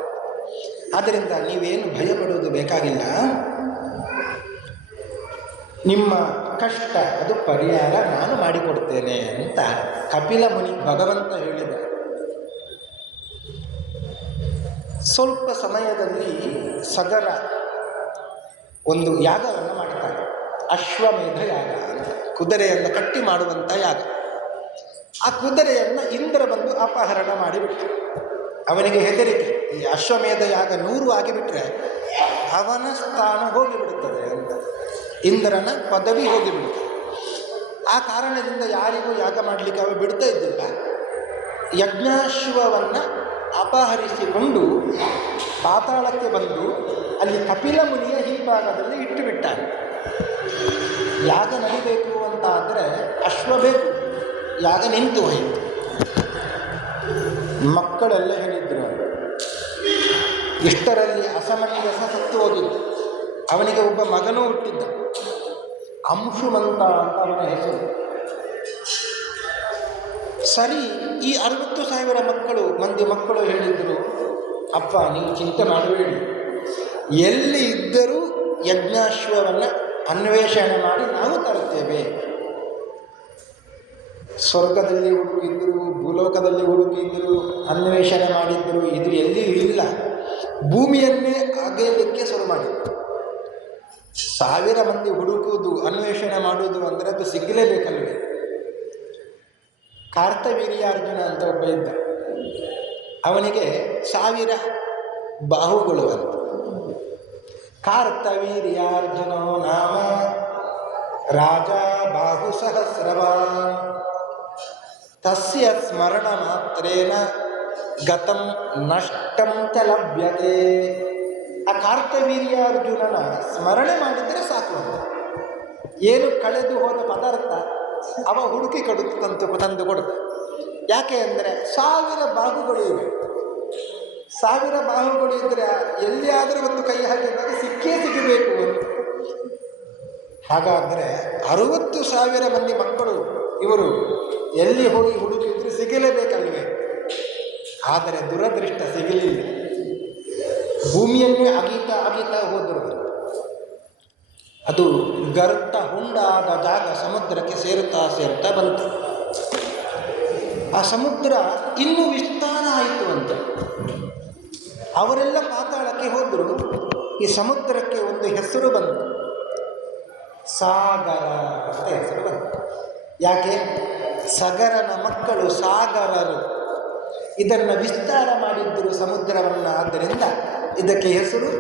ಆದ್ದರಿಂದ ನೀವೇನು ಭಯಪಡುವುದು ಬೇಕಾಗಿಲ್ಲ. ನಿಮ್ಮ ಕಷ್ಟ ಅದು ಪರಿಹಾರ ನಾನು ಮಾಡಿಕೊಡ್ತೇನೆ ಅಂತ ಕಪಿಲ ಮುನಿ ಭಗವಂತ ಹೇಳಿದ. ಸ್ವಲ್ಪ ಸಮಯದಲ್ಲಿ ಸಗರ ಒಂದು ಯಾಗವನ್ನು ಮಾಡ್ತಾರೆ, ಅಶ್ವಮೇಧ ಯಾಗ ಅಂತ. ಕುದುರೆಯನ್ನು ಕಟ್ಟಿ ಮಾಡುವಂಥ ಯಾಗ. ಆ ಕುದುರೆಯನ್ನು ಇಂದ್ರ ಬಂದು ಅಪಹರಣ ಮಾಡಿಬಿಟ್ಟ. ಅವನಿಗೆ ಹೆದರಿಕೆ, ಈ ಅಶ್ವಮೇಧ ಯಾಗ 100 ಆಗಿಬಿಟ್ರೆ ಅವನ ಸ್ಥಾನ ಹೋಗಿಬಿಡುತ್ತದೆ ಅಂತ, ಇಂದ್ರನ ಪದವಿ ಹೋಗಿಬಿಡುತ್ತದೆ. ಆ ಕಾರಣದಿಂದ ಯಾರಿಗೂ ಯಾಗ ಮಾಡಲಿಕ್ಕೆ ಅವ ಬಿಡ್ತಾ ಇದ್ದಿಲ್ಲ. ಯಜ್ಞಾಶ್ವವನ್ನು ಅಪಹರಿಸಿಕೊಂಡು ಪಾತಾಳಕ್ಕೆ ಬಂದು ಅಲ್ಲಿ ಕಪಿಲ ಮುನಿಯ ಹಿಂಭಾಗದಲ್ಲಿ ಇಟ್ಟು ಬಿಟ್ಟಾನೆ. ಯಾಗ ನಡಿಬೇಕು ಅಂತ ಆದರೆ ಅಶ್ವ ಬೇಕು, ಯಾಗ ನಿಂತು ಹೋಯಿತು. ಮಕ್ಕಳೆಲ್ಲ ಹೇಳಿದ್ರು, ಇಷ್ಟರಲ್ಲಿ ಅಸಮಂಜಸ ಸತ್ತು ಹೋಗಿದ್ದು. ಅವನಿಗೆ ಒಬ್ಬ ಮಗನೂ ಹುಟ್ಟಿದ್ದ, ಅಂಶುಮಂತ ಅಂತ ಅವನ ಹೆಸರು. ಸರಿ, ಈ 60,000 ಮಂದಿ ಮಕ್ಕಳು ಹೇಳಿದರು, ಅಪ್ಪ ನೀವು ಚಿಂತೆ ಮಾಡಬೇಡಿ, ಎಲ್ಲಿ ಇದ್ದರೂ ಯಜ್ಞಾಶ್ವವನ್ನು ಅನ್ವೇಷಣೆ ಮಾಡಿ ನಾವು ತರುತ್ತೇವೆ. ಸ್ವರ್ಗದಲ್ಲಿ ಹುಡುಕಿದ್ರು, ಭೂಲೋಕದಲ್ಲಿ ಹುಡುಕಿದ್ರು, ಅನ್ವೇಷಣೆ ಮಾಡಿದ್ರು, ಇದು ಎಲ್ಲಿಯೂ ಇಲ್ಲ. ಭೂಮಿಯನ್ನೇ ಅಗೆಯಲಿಕ್ಕೆ ಶುರು ಮಾಡಿದ್ರು. 1000 ಮಂದಿ ಹುಡುಕುವುದು, ಅನ್ವೇಷಣೆ ಮಾಡುವುದು ಅಂದರೆ ಅದು ಸಿಗಲೇಬೇಕಲ್ವೇ. ಕಾರ್ತವೀರ್ಯಾರ್ಜುನ ಅಂತ ಒಬ್ಬ ಇದ್ದ, ಅವನಿಗೆ 1000 ಬಾಹುಗಳು ಅಂತ. ಕಾರ್ತವೀರ್ಯಾರ್ಜುನೋ ನಾಮ ರಾಜ ಬಾಹು ಸಹಸ್ರವಾನ್ ತಸ್ಯ ಸ್ಮರಣ ಮಾತ್ರೇನ ಗತಂ ನಷ್ಟಂ ಚ ಲಭ್ಯತೆ. ಆ ಕಾರ್ತವೀರ್ಯಾರ್ಜುನನ ಸ್ಮರಣೆ ಮಾಡಿದರೆ ಸಾಕು ಅಂತ. ಏನು ಕಳೆದು ಹೋದ ಪದಾರ್ಥ ಅವ ಹುಡುಕಿ ತಂದು ಕೊಡುತ್ತೆ. ಯಾಕೆ ಅಂದರೆ 1000 ಬಾಹುಗಳು ಇವೆ. 1000 ಬಾಹುಗಳು ಇದ್ದರೆ ಎಲ್ಲಿಯಾದರೂ ಒಂದು ಕೈ ಹಾಕಿದಾಗ ಸಿಕ್ಕೇ ಸಿಗಬೇಕು ಅಂತ. ಹಾಗಾದರೆ 60,000 ಮಂದಿ ಮಕ್ಕಳು ಇವರು ಎಲ್ಲಿ ಹೋಗಿ ಹುಡುಕಿದ್ರು ಸಿಗಲೇಬೇಕಲ್ವೇ. ಆದರೆ ದುರದೃಷ್ಟ ಸಿಗಲಿಲ್ಲ. ಭೂಮಿಯನ್ನೇ ಅಗೀತಾ ಅಗೀತಾ ಹೋದರು. ಅದು ಗರ್ತ ಹುಂಡಾದ ಜಾಗ ಸಮುದ್ರಕ್ಕೆ ಸೇರುತ್ತಾ ಸೇರುತ್ತಾ ಬಂತು. ಆ ಸಮುದ್ರ ಇನ್ನೂ ವಿಸ್ತಾರ ಆಯಿತು ಅಂತ. ಅವರೆಲ್ಲ ಪಾತಾಳಕ್ಕೆ ಹೋದರು. ಈ ಸಮುದ್ರಕ್ಕೆ ಒಂದು ಹೆಸರು ಬಂತು, ಸಾಗರ ಅಂತ ಹೆಸರು ಬಂತು. ಯಾಕೆ? ಸಗರನ ಮಕ್ಕಳು ಸಾಗರರು ಇದನ್ನು ವಿಸ್ತಾರ ಮಾಡಿದ್ದರು ಸಮುದ್ರವನ್ನು. ಆದ್ದರಿಂದ ಇದಕ್ಕೆ ಹೆಸರು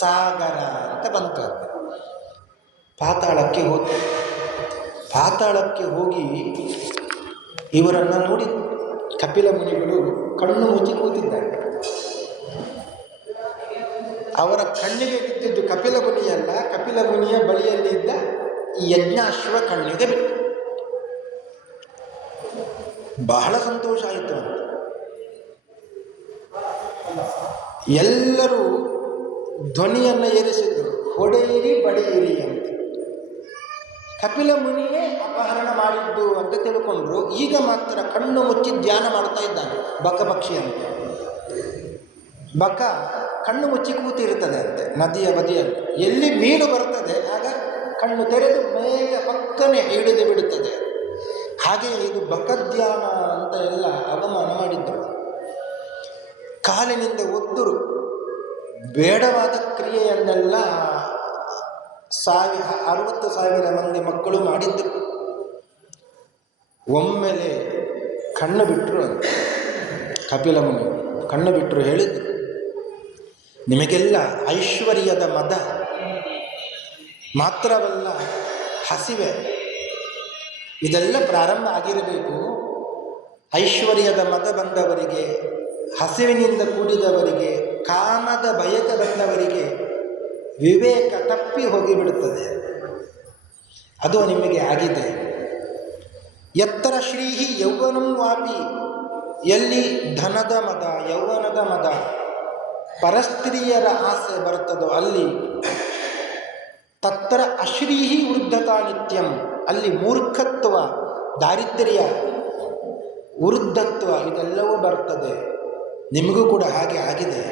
ಸಾಗರ ಅಂತ ಬಂತು. ಪಾತಾಳಕ್ಕೆ ಹೋದರು. ಪಾತಾಳಕ್ಕೆ ಹೋಗಿ ಇವರನ್ನು ನೋಡಿ ಕಪಿಲ ಮುನಿಗಳು ಕಣ್ಣು ಮುಚ್ಚಿ ಕೂತಿದ್ದಾರೆ. ಅವರ ಕಣ್ಣಿಗೆ ಬಿದ್ದಿದ್ದು ಕಪಿಲ ಮುನಿಯಲ್ಲ, ಕಪಿಲ ಮುನಿಯ ಬಳಿಯಲ್ಲಿದ್ದ ಈ ಯಜ್ಞಾಶ್ವ ಕಣ್ಣಿಗೆ ಬಿತ್ತು. ಬಹಳ ಸಂತೋಷ ಆಯಿತು ಅಂತ. ಎಲ್ಲರೂ ಧ್ವನಿಯನ್ನು ಏರಿಸಿದರು, ಹೊಡೆಯಿರಿ ಬಡಿಯಿರಿ ಅಂತ. ಕಪಿಲ ಮುನಿಯೇ ಅಪಹರಣ ಮಾಡಿದ್ದು ಅಂತ ತಿಳ್ಕೊಂಡ್ರು. ಈಗ ಮಾತ್ರ ಕಣ್ಣು ಮುಚ್ಚಿ ಧ್ಯಾನ ಮಾಡ್ತಾ ಇದ್ದಾನೆ. ಬಕ ಪಕ್ಷಿ ಅಂತ. ಬಕ ಕಣ್ಣು ಮುಚ್ಚಿ ಕೂತಿರ್ತದೆ ಅಂತೆ ನದಿಯ ಬದಿಯಲ್ಲಿ. ಎಲ್ಲಿ ಮೀನು ಬರ್ತದೆ ಆಗ ಕಣ್ಣು ತೆರೆದು ಬೇಗ ಪಕ್ಕನೆ ಹಿಡಿದು ಬಿಡುತ್ತದೆ. ಹಾಗೆ ಇದು ಬಕಧ್ಯಾನ ಅಂತ ಎಲ್ಲ ಅವಮಾನ ಮಾಡಿದ್ದರು. ಕಾಲಿನಿಂದ ಒದ್ದರು. ಬೇಡವಾದ ಕ್ರಿಯೆಯನ್ನೆಲ್ಲ 60,000 ಮಂದಿ ಮಕ್ಕಳು ಮಾಡಿದ್ದರು. ಒಮ್ಮೆಲೆ ಕಣ್ಣು ಬಿಟ್ಟರು ಅಂತ ಕಪಿಲ ಮುನಿ. ಕಣ್ಣು ಬಿಟ್ಟರು, ಹೇಳಿದರು, ನಿಮಗೆಲ್ಲ ಐಶ್ವರ್ಯದ ಮದ ಮಾತ್ರವಲ್ಲ, ಹಸಿವೆ ಇದೆಲ್ಲ ಪ್ರಾರಂಭ ಆಗಿರಬೇಕು. ಐಶ್ವರ್ಯದ ಮದ ಬಂದವರಿಗೆ, ಹಸಿವಿನಿಂದ ಕೂಡಿದವರಿಗೆ, ಕಾಮದ ಬಯಕೆ ಬಂದವರಿಗೆ ವಿವೇಕ ತಪ್ಪಿ ಹೋಗಿಬಿಡುತ್ತದೆ. ಅದು ನಿಮಗೆ ಆಗಿದೆ. ಎತ್ತರ ಶ್ರೀಹಿ ಯೌವನಂ ವಾಪಿ, ಎಲ್ಲಿ ಧನದ ಮದ, ಯೌವನದ ಮದ, ಪರಸ್ತ್ರೀಯರ ಆಸೆ ಬರುತ್ತದೋ ಅಲ್ಲಿ ತತ್ರ ಅಶ್ರೀಹಿ ವೃದ್ಧತಾ ನಿತ್ಯಂ, ಅಲ್ಲಿ ಮೂರ್ಖತ್ವ, ದಾರಿದ್ರ್ಯ, ವೃದ್ಧತ್ವ ಇದೆಲ್ಲವೂ ಬರ್ತದೆ. ನಿಮಗೂ ಕೂಡ ಹಾಗೆ ಆಗಿದೆ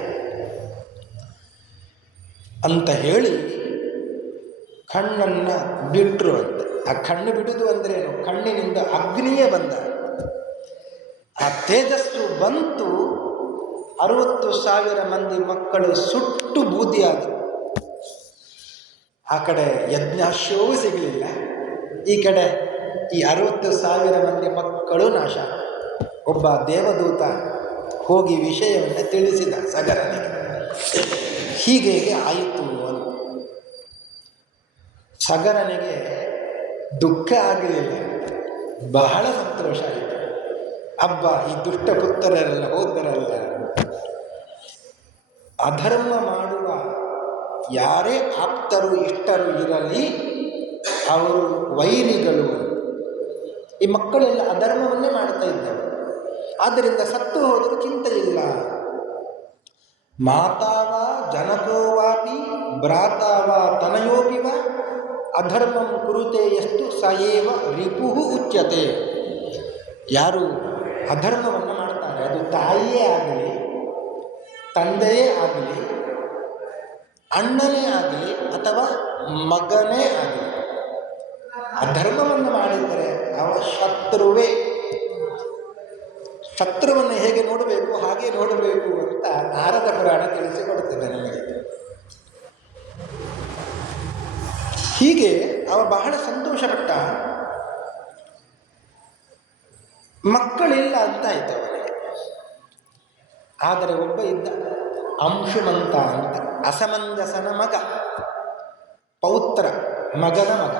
ಅಂತ ಹೇಳಿ ಕಣ್ಣನ್ನು ಬಿಟ್ಟರು ಅಂತ. ಆ ಕಣ್ಣು ಬಿಡುವುದು ಅಂದ್ರೇನು? ಕಣ್ಣಿನಿಂದ ಅಗ್ನಿಯೇ ಬಂದ. ಆ ತೇಜಸ್ಸು ಬಂತು. 60,000 ಮಂದಿ ಮಕ್ಕಳು ಸುಟ್ಟು ಬೂದಿಯಾದರು. ಆ ಕಡೆ ಯಜ್ಞಾಶ್ವವೂ ಸಿಗಲಿಲ್ಲ, ಈ ಕಡೆ ಈ 60,000 ಮಂದಿ ಮಕ್ಕಳು ನಾಶ. ಒಬ್ಬ ದೇವದೂತ ಹೋಗಿ ವಿಷಯವನ್ನು ತಿಳಿಸಿದ ಸಗರನಿಗೆ, ಹೀಗೆ ಆಯಿತು ಅಂತ. ಸಗರನಿಗೆ ದುಃಖ ಆಗಲಿಲ್ಲ, ಬಹಳ ಸಂತೋಷ ಆಯಿತು. ಅಬ್ಬ, ಈ ದುಷ್ಟ ಪುತ್ರರೆಲ್ಲ ಹೋದರಲ್ಲ. ಅಧರ್ಮ ಮಾಡುವ ಯಾರೇ ಆಪ್ತರು ಇಷ್ಟರು ಇರಲಿ, ಅವರು ವೈರಿಗಳು. ಈ ಮಕ್ಕಳೆಲ್ಲ ಅಧರ್ಮವನ್ನೇ ಮಾಡ್ತಾ ಇದ್ದರು. ಆದ್ದರಿಂದ ಸತ್ತು ಹೋದರೂ ಚಿಂತೆ ಇಲ್ಲ. ಮಾತಾವ ಜನಕೋವಾಪಿ ಭ್ರಾತಾವ ತನಯೋಪಿವ ಅಧರ್ಮಂ ಕುರುತೆ ಎಷ್ಟು ಸಯೇವ ರಿಪುಹು ಉಚ್ಯತೆ. ಯಾರು ಅಧರ್ಮವನ್ನು ಮಾಡ್ತಾರೆ, ಅದು ತಾಯಿಯೇ ಆಗಲಿ, ತಂದೆಯೇ ಆಗಲಿ, ಅಣ್ಣನೇ ಆಗಲಿ ಅಥವಾ ಮಗನೇ ಆಗಲಿ, ಅಧರ್ಮವನ್ನು ಮಾಡಿದರೆ ಅವ ಶತ್ರುವೇ. ಶತ್ರುವನ್ನು ಹೇಗೆ ನೋಡಬೇಕು ಹಾಗೆ ನೋಡಬೇಕು ಅಂತ ನಾರದ ಪುರಾಣ ತಿಳಿಸಿಕೊಡುತ್ತದೆ ನಮಗೆ. ಹೀಗೆ ಅವ ಬಹಳ ಸಂತೋಷಪಟ್ಟ. ಮಕ್ಕಳಿಲ್ಲ ಅಂತ ಆಯ್ತು ಅವನಿಗೆ. ಆದರೆ ಒಬ್ಬ ಇದ್ದ, ಅಂಶುಮಂತ ಅಂತ, ಅಸಮಂಜಸನ ಮಗ, ಪೌತ್ರ ಮಗನ ಮಗ.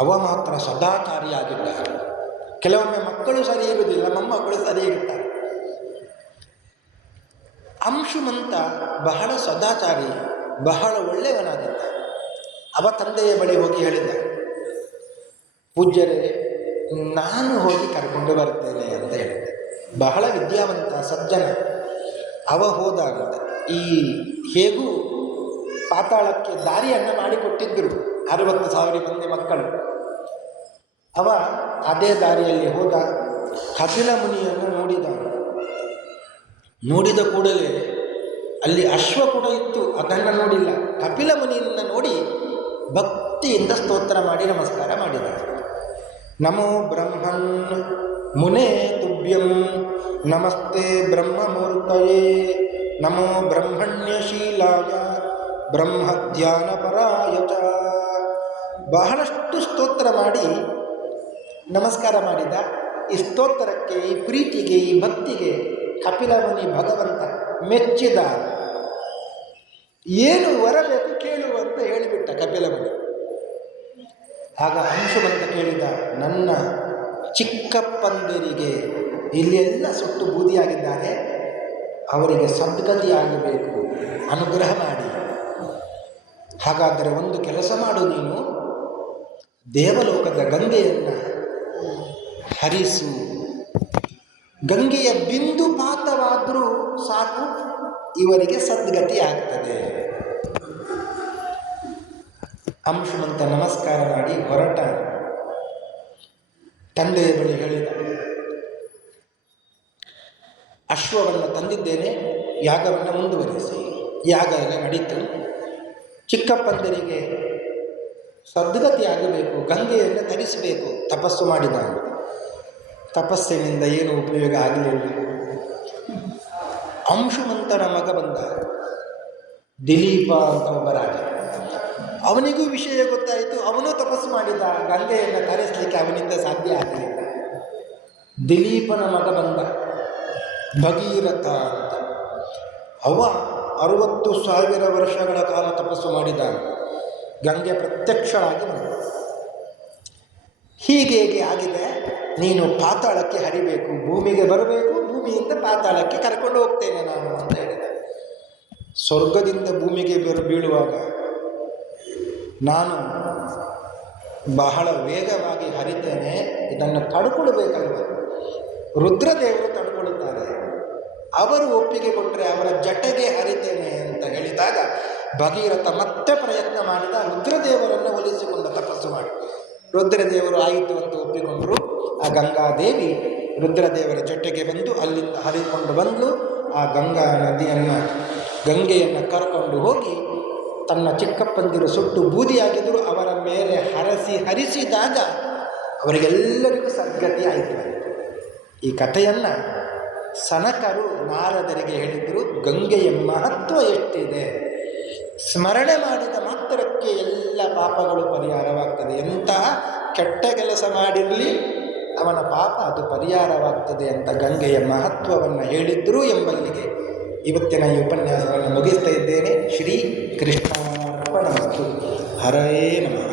ಅವ ಮಾತ್ರ ಸದಾಚಾರಿಯಾಗಿದ್ದಾರೆ. ಕೆಲವೊಮ್ಮೆ ಮಕ್ಕಳು ಸರಿ ಇರುವುದಿಲ್ಲ, ಮೊಮ್ಮಕ್ಕಳು ಸರಿ ಇರ್ತಾರೆ. ಅಂಶುಮಂತ ಬಹಳ ಸದಾಚಾರಿ, ಬಹಳ ಒಳ್ಳೆಯವನಾಗಿದ್ದ. ಅವ ತಂದೆಯ ಬಳಿ ಹೋಗಿ ಹೇಳಿದ, ಪೂಜ್ಯರೇ, ನಾನು ಹೋಗಿ ಕರ್ಕೊಂಡು ಬರ್ತೇನೆ ಅಂತ ಹೇಳಿದ್ದೆ. ಬಹಳ ವಿದ್ಯಾವಂತ ಸಜ್ಜನ. ಅವ ಹೋದಾಗ ಈ ಹೇಗೂ ಪಾತಾಳಕ್ಕೆ ದಾರಿಯನ್ನು ಮಾಡಿಕೊಟ್ಟಿದ್ದರು 60,000 ಮಂದಿ ಮಕ್ಕಳು. ಅವ ಅದೇ ದಾರಿಯಲ್ಲಿ ಹೋದ. ಕಪಿಲ ಮುನಿಯನ್ನು ನೋಡಿದ ಕೂಡಲೇ ಅಲ್ಲಿ ಅಶ್ವ ಕೂಡ ಇತ್ತು, ಅದನ್ನು ನೋಡಿಲ್ಲ. ಕಪಿಲ ಮುನಿಯನ್ನು ನೋಡಿ ಭಕ್ತಿಯಿಂದ ಸ್ತೋತ್ರ ಮಾಡಿ ನಮಸ್ಕಾರ ಮಾಡಿದ್ದಾರೆ. ನಮೋ ಬ್ರಹ್ಮನ್ ಮುನೇ ತುಭ್ಯಂ ನಮಸ್ತೆ ಬ್ರಹ್ಮಮೂರ್ತಯೇ ನಮೋ ಬ್ರಹ್ಮಣ್ಯಶೀಲಾಯ ಬ್ರಹ್ಮಧ್ಯಾನಪರಾಯ ಚ. ಬಹಳಷ್ಟು ಸ್ತೋತ್ರ ಮಾಡಿ ನಮಸ್ಕಾರ ಮಾಡಿದ. ಈ ಸ್ತೋತ್ರಕ್ಕೆ, ಈ ಪ್ರೀತಿಗೆ, ಈ ಭಕ್ತಿಗೆ ಕಪಿಲ ಮುನಿ ಭಗವಂತ ಮೆಚ್ಚಿದ. ಏನು ವರ ಬೇಕು ಕೇಳು ಅಂತ ಹೇಳಿಬಿಟ್ಟ ಕಪಿಲ ಮುನಿ. ಆಗ ಅಂಶುಮಂತ ಕೇಳಿದ, ನನ್ನ ಚಿಕ್ಕಪ್ಪಂದಿರಿಗೆ ಇಲ್ಲಿ ಎಲ್ಲ ಸುಟ್ಟು ಬೂದಿಯಾಗಿದ್ದಾರೆ, ಅವರಿಗೆ ಸದ್ಗತಿಯಾಗಬೇಕು, ಅನುಗ್ರಹ ಮಾಡಿ. ಹಾಗಾದರೆ ಒಂದು ಕೆಲಸ ಮಾಡು, ನೀನು ದೇವಲೋಕದ ಗಂಗೆಯನ್ನು ಹರಿಸು. ಗಂಗೆಯ ಬಿಂದು ಪಾತವಾದರೂ ಸಾಕು, ಇವರಿಗೆ ಸದ್ಗತಿ ಆಗ್ತದೆ. ಅಂಶುಮಂತ ನಮಸ್ಕಾರ ಮಾಡಿ ಹೊರಟ. ತಂದೆಯ ಬಳಿ ಹೇಳಿದ, ಅಶ್ವವನ್ನು ತಂದಿದ್ದೇನೆ, ಯಾಗವನ್ನು ಮುಂದುವರಿಸಿ. ಯಾಗ ಎಲ್ಲ ನಡೀತು. ಚಿಕ್ಕಪ್ಪಂದರಿಗೆ ಸದ್ಗತಿ ಆಗಬೇಕು, ಗಂಗೆಯನ್ನು ತರಿಸಬೇಕು. ತಪಸ್ಸು ಮಾಡಿದ. ತಪಸ್ಸಿನಿಂದ ಏನು ಉಪಯೋಗ ಆಗಲಿಲ್ಲ. ಅಂಶುಮಂತನ ಮಗ ಬಂದ, ದಿಲೀಪ ಅಂತ ಒಬ್ಬ ರಾಜ. ಅವನಿಗೂ ವಿಷಯ ಗೊತ್ತಾಯಿತು. ಅವನು ತಪಸ್ಸು ಮಾಡಿದ, ಗಂಗೆಯನ್ನು ತರಿಸಲಿಕ್ಕೆ ಅವನಿಂದ ಸಾಧ್ಯ ಆಗಲಿಲ್ಲ. ದಿಲೀಪನ ಮಗ ಬಂದ, ಭಗೀರಥ ಅಂತ. ಅವ 60,000 ವರ್ಷಗಳ ಕಾಲ ತಪಸ್ಸು ಮಾಡಿದ. ಗಂಗೆ ಪ್ರತ್ಯಕ್ಷವಾಗಿ ಬಂದ. ಹೀಗೆ ಆಗಿದೆ, ನೀನು ಪಾತಾಳಕ್ಕೆ ಹರಿಬೇಕು, ಭೂಮಿಗೆ ಬರಬೇಕು, ಭೂಮಿಯಿಂದ ಪಾತಾಳಕ್ಕೆ ಕರ್ಕೊಂಡು ಹೋಗ್ತೇನೆ ನಾನು ಅಂತ ಹೇಳಿದ. ಸ್ವರ್ಗದಿಂದ ಭೂಮಿಗೆ ಬೀಳುವಾಗ ನಾನು ಬಹಳ ವೇಗವಾಗಿ ಹರಿತೇನೆ, ಇದನ್ನು ತಡ್ಕೊಳ್ಬೇಕಲ್ವ. ರುದ್ರದೇವರು ತಡ್ಕೊಳ್ಳುತ್ತಾರೆ, ಅವರು ಒಪ್ಪಿಗೆ ಕೊಟ್ಟರೆ ಅವರ ಜಟೆಗೆ ಹರಿತೇನೆ ಅಂತ ಹೇಳಿದಾಗ ಭಗೀರಥ ಮತ್ತೆ ಪ್ರಯತ್ನ ಮಾಡಿದ. ರುದ್ರದೇವರನ್ನು ಒಲಿಸಿಕೊಂಡ, ತಪಸ್ಸು ಮಾಡಿ. ರುದ್ರದೇವರು ಆಯಿತು ಅಂತ ಒಪ್ಪಿಕೊಂಡರು. ಆ ಗಂಗಾದೇವಿ ರುದ್ರದೇವರ ಜೊತೆಗೆ ಬಂದು ಅಲ್ಲಿಂದ ಹರಿಕೊಂಡು ಬಂದು ಆ ಗಂಗಾ ನದಿಯನ್ನು, ಗಂಗೆಯನ್ನು ಕರ್ಕೊಂಡು ಹೋಗಿ ತನ್ನ ಚಿಕ್ಕಪ್ಪಂದಿರು ಸುಟ್ಟು ಬೂದಿಯಾಗಿದ್ದರು ಅವರ ಮೇಲೆ ಹರಿಸಿದಾಗ ಅವರಿಗೆಲ್ಲರಿಗೂ ಸದ್ಗತಿ ಆಯಿತು. ಈ ಕಥೆಯನ್ನು ಸನಕರು ನಾರದರಿಗೆ ಹೇಳಿದರು. ಗಂಗೆಯ ಮಹತ್ವ ಎಷ್ಟಿದೆ, ಸ್ಮರಣೆ ಮಾಡಿದ ಮಾತ್ರಕ್ಕೆ ಎಲ್ಲ ಪಾಪಗಳು ಪರಿಹಾರವಾಗ್ತದೆ. ಎಂತಹ ಕೆಟ್ಟ ಕೆಲಸ ಮಾಡಿರಲಿ ಅವನ ಪಾಪ ಅದು ಪರಿಹಾರವಾಗ್ತದೆ ಅಂತ ಗಂಗೆಯ ಮಹತ್ವವನ್ನು ಹೇಳಿದ್ರು ಎಂಬಲ್ಲಿಗೆ ಇವತ್ತಿನ ಈ ಉಪನ್ಯಾಸವನ್ನು ಮುಗಿಸ್ತಾ ಇದ್ದೇನೆ. ಶ್ರೀ ಕೃಷ್ಣಾರ್ಪಣಮಸ್ತು. ಹರೇ ನಮಃ.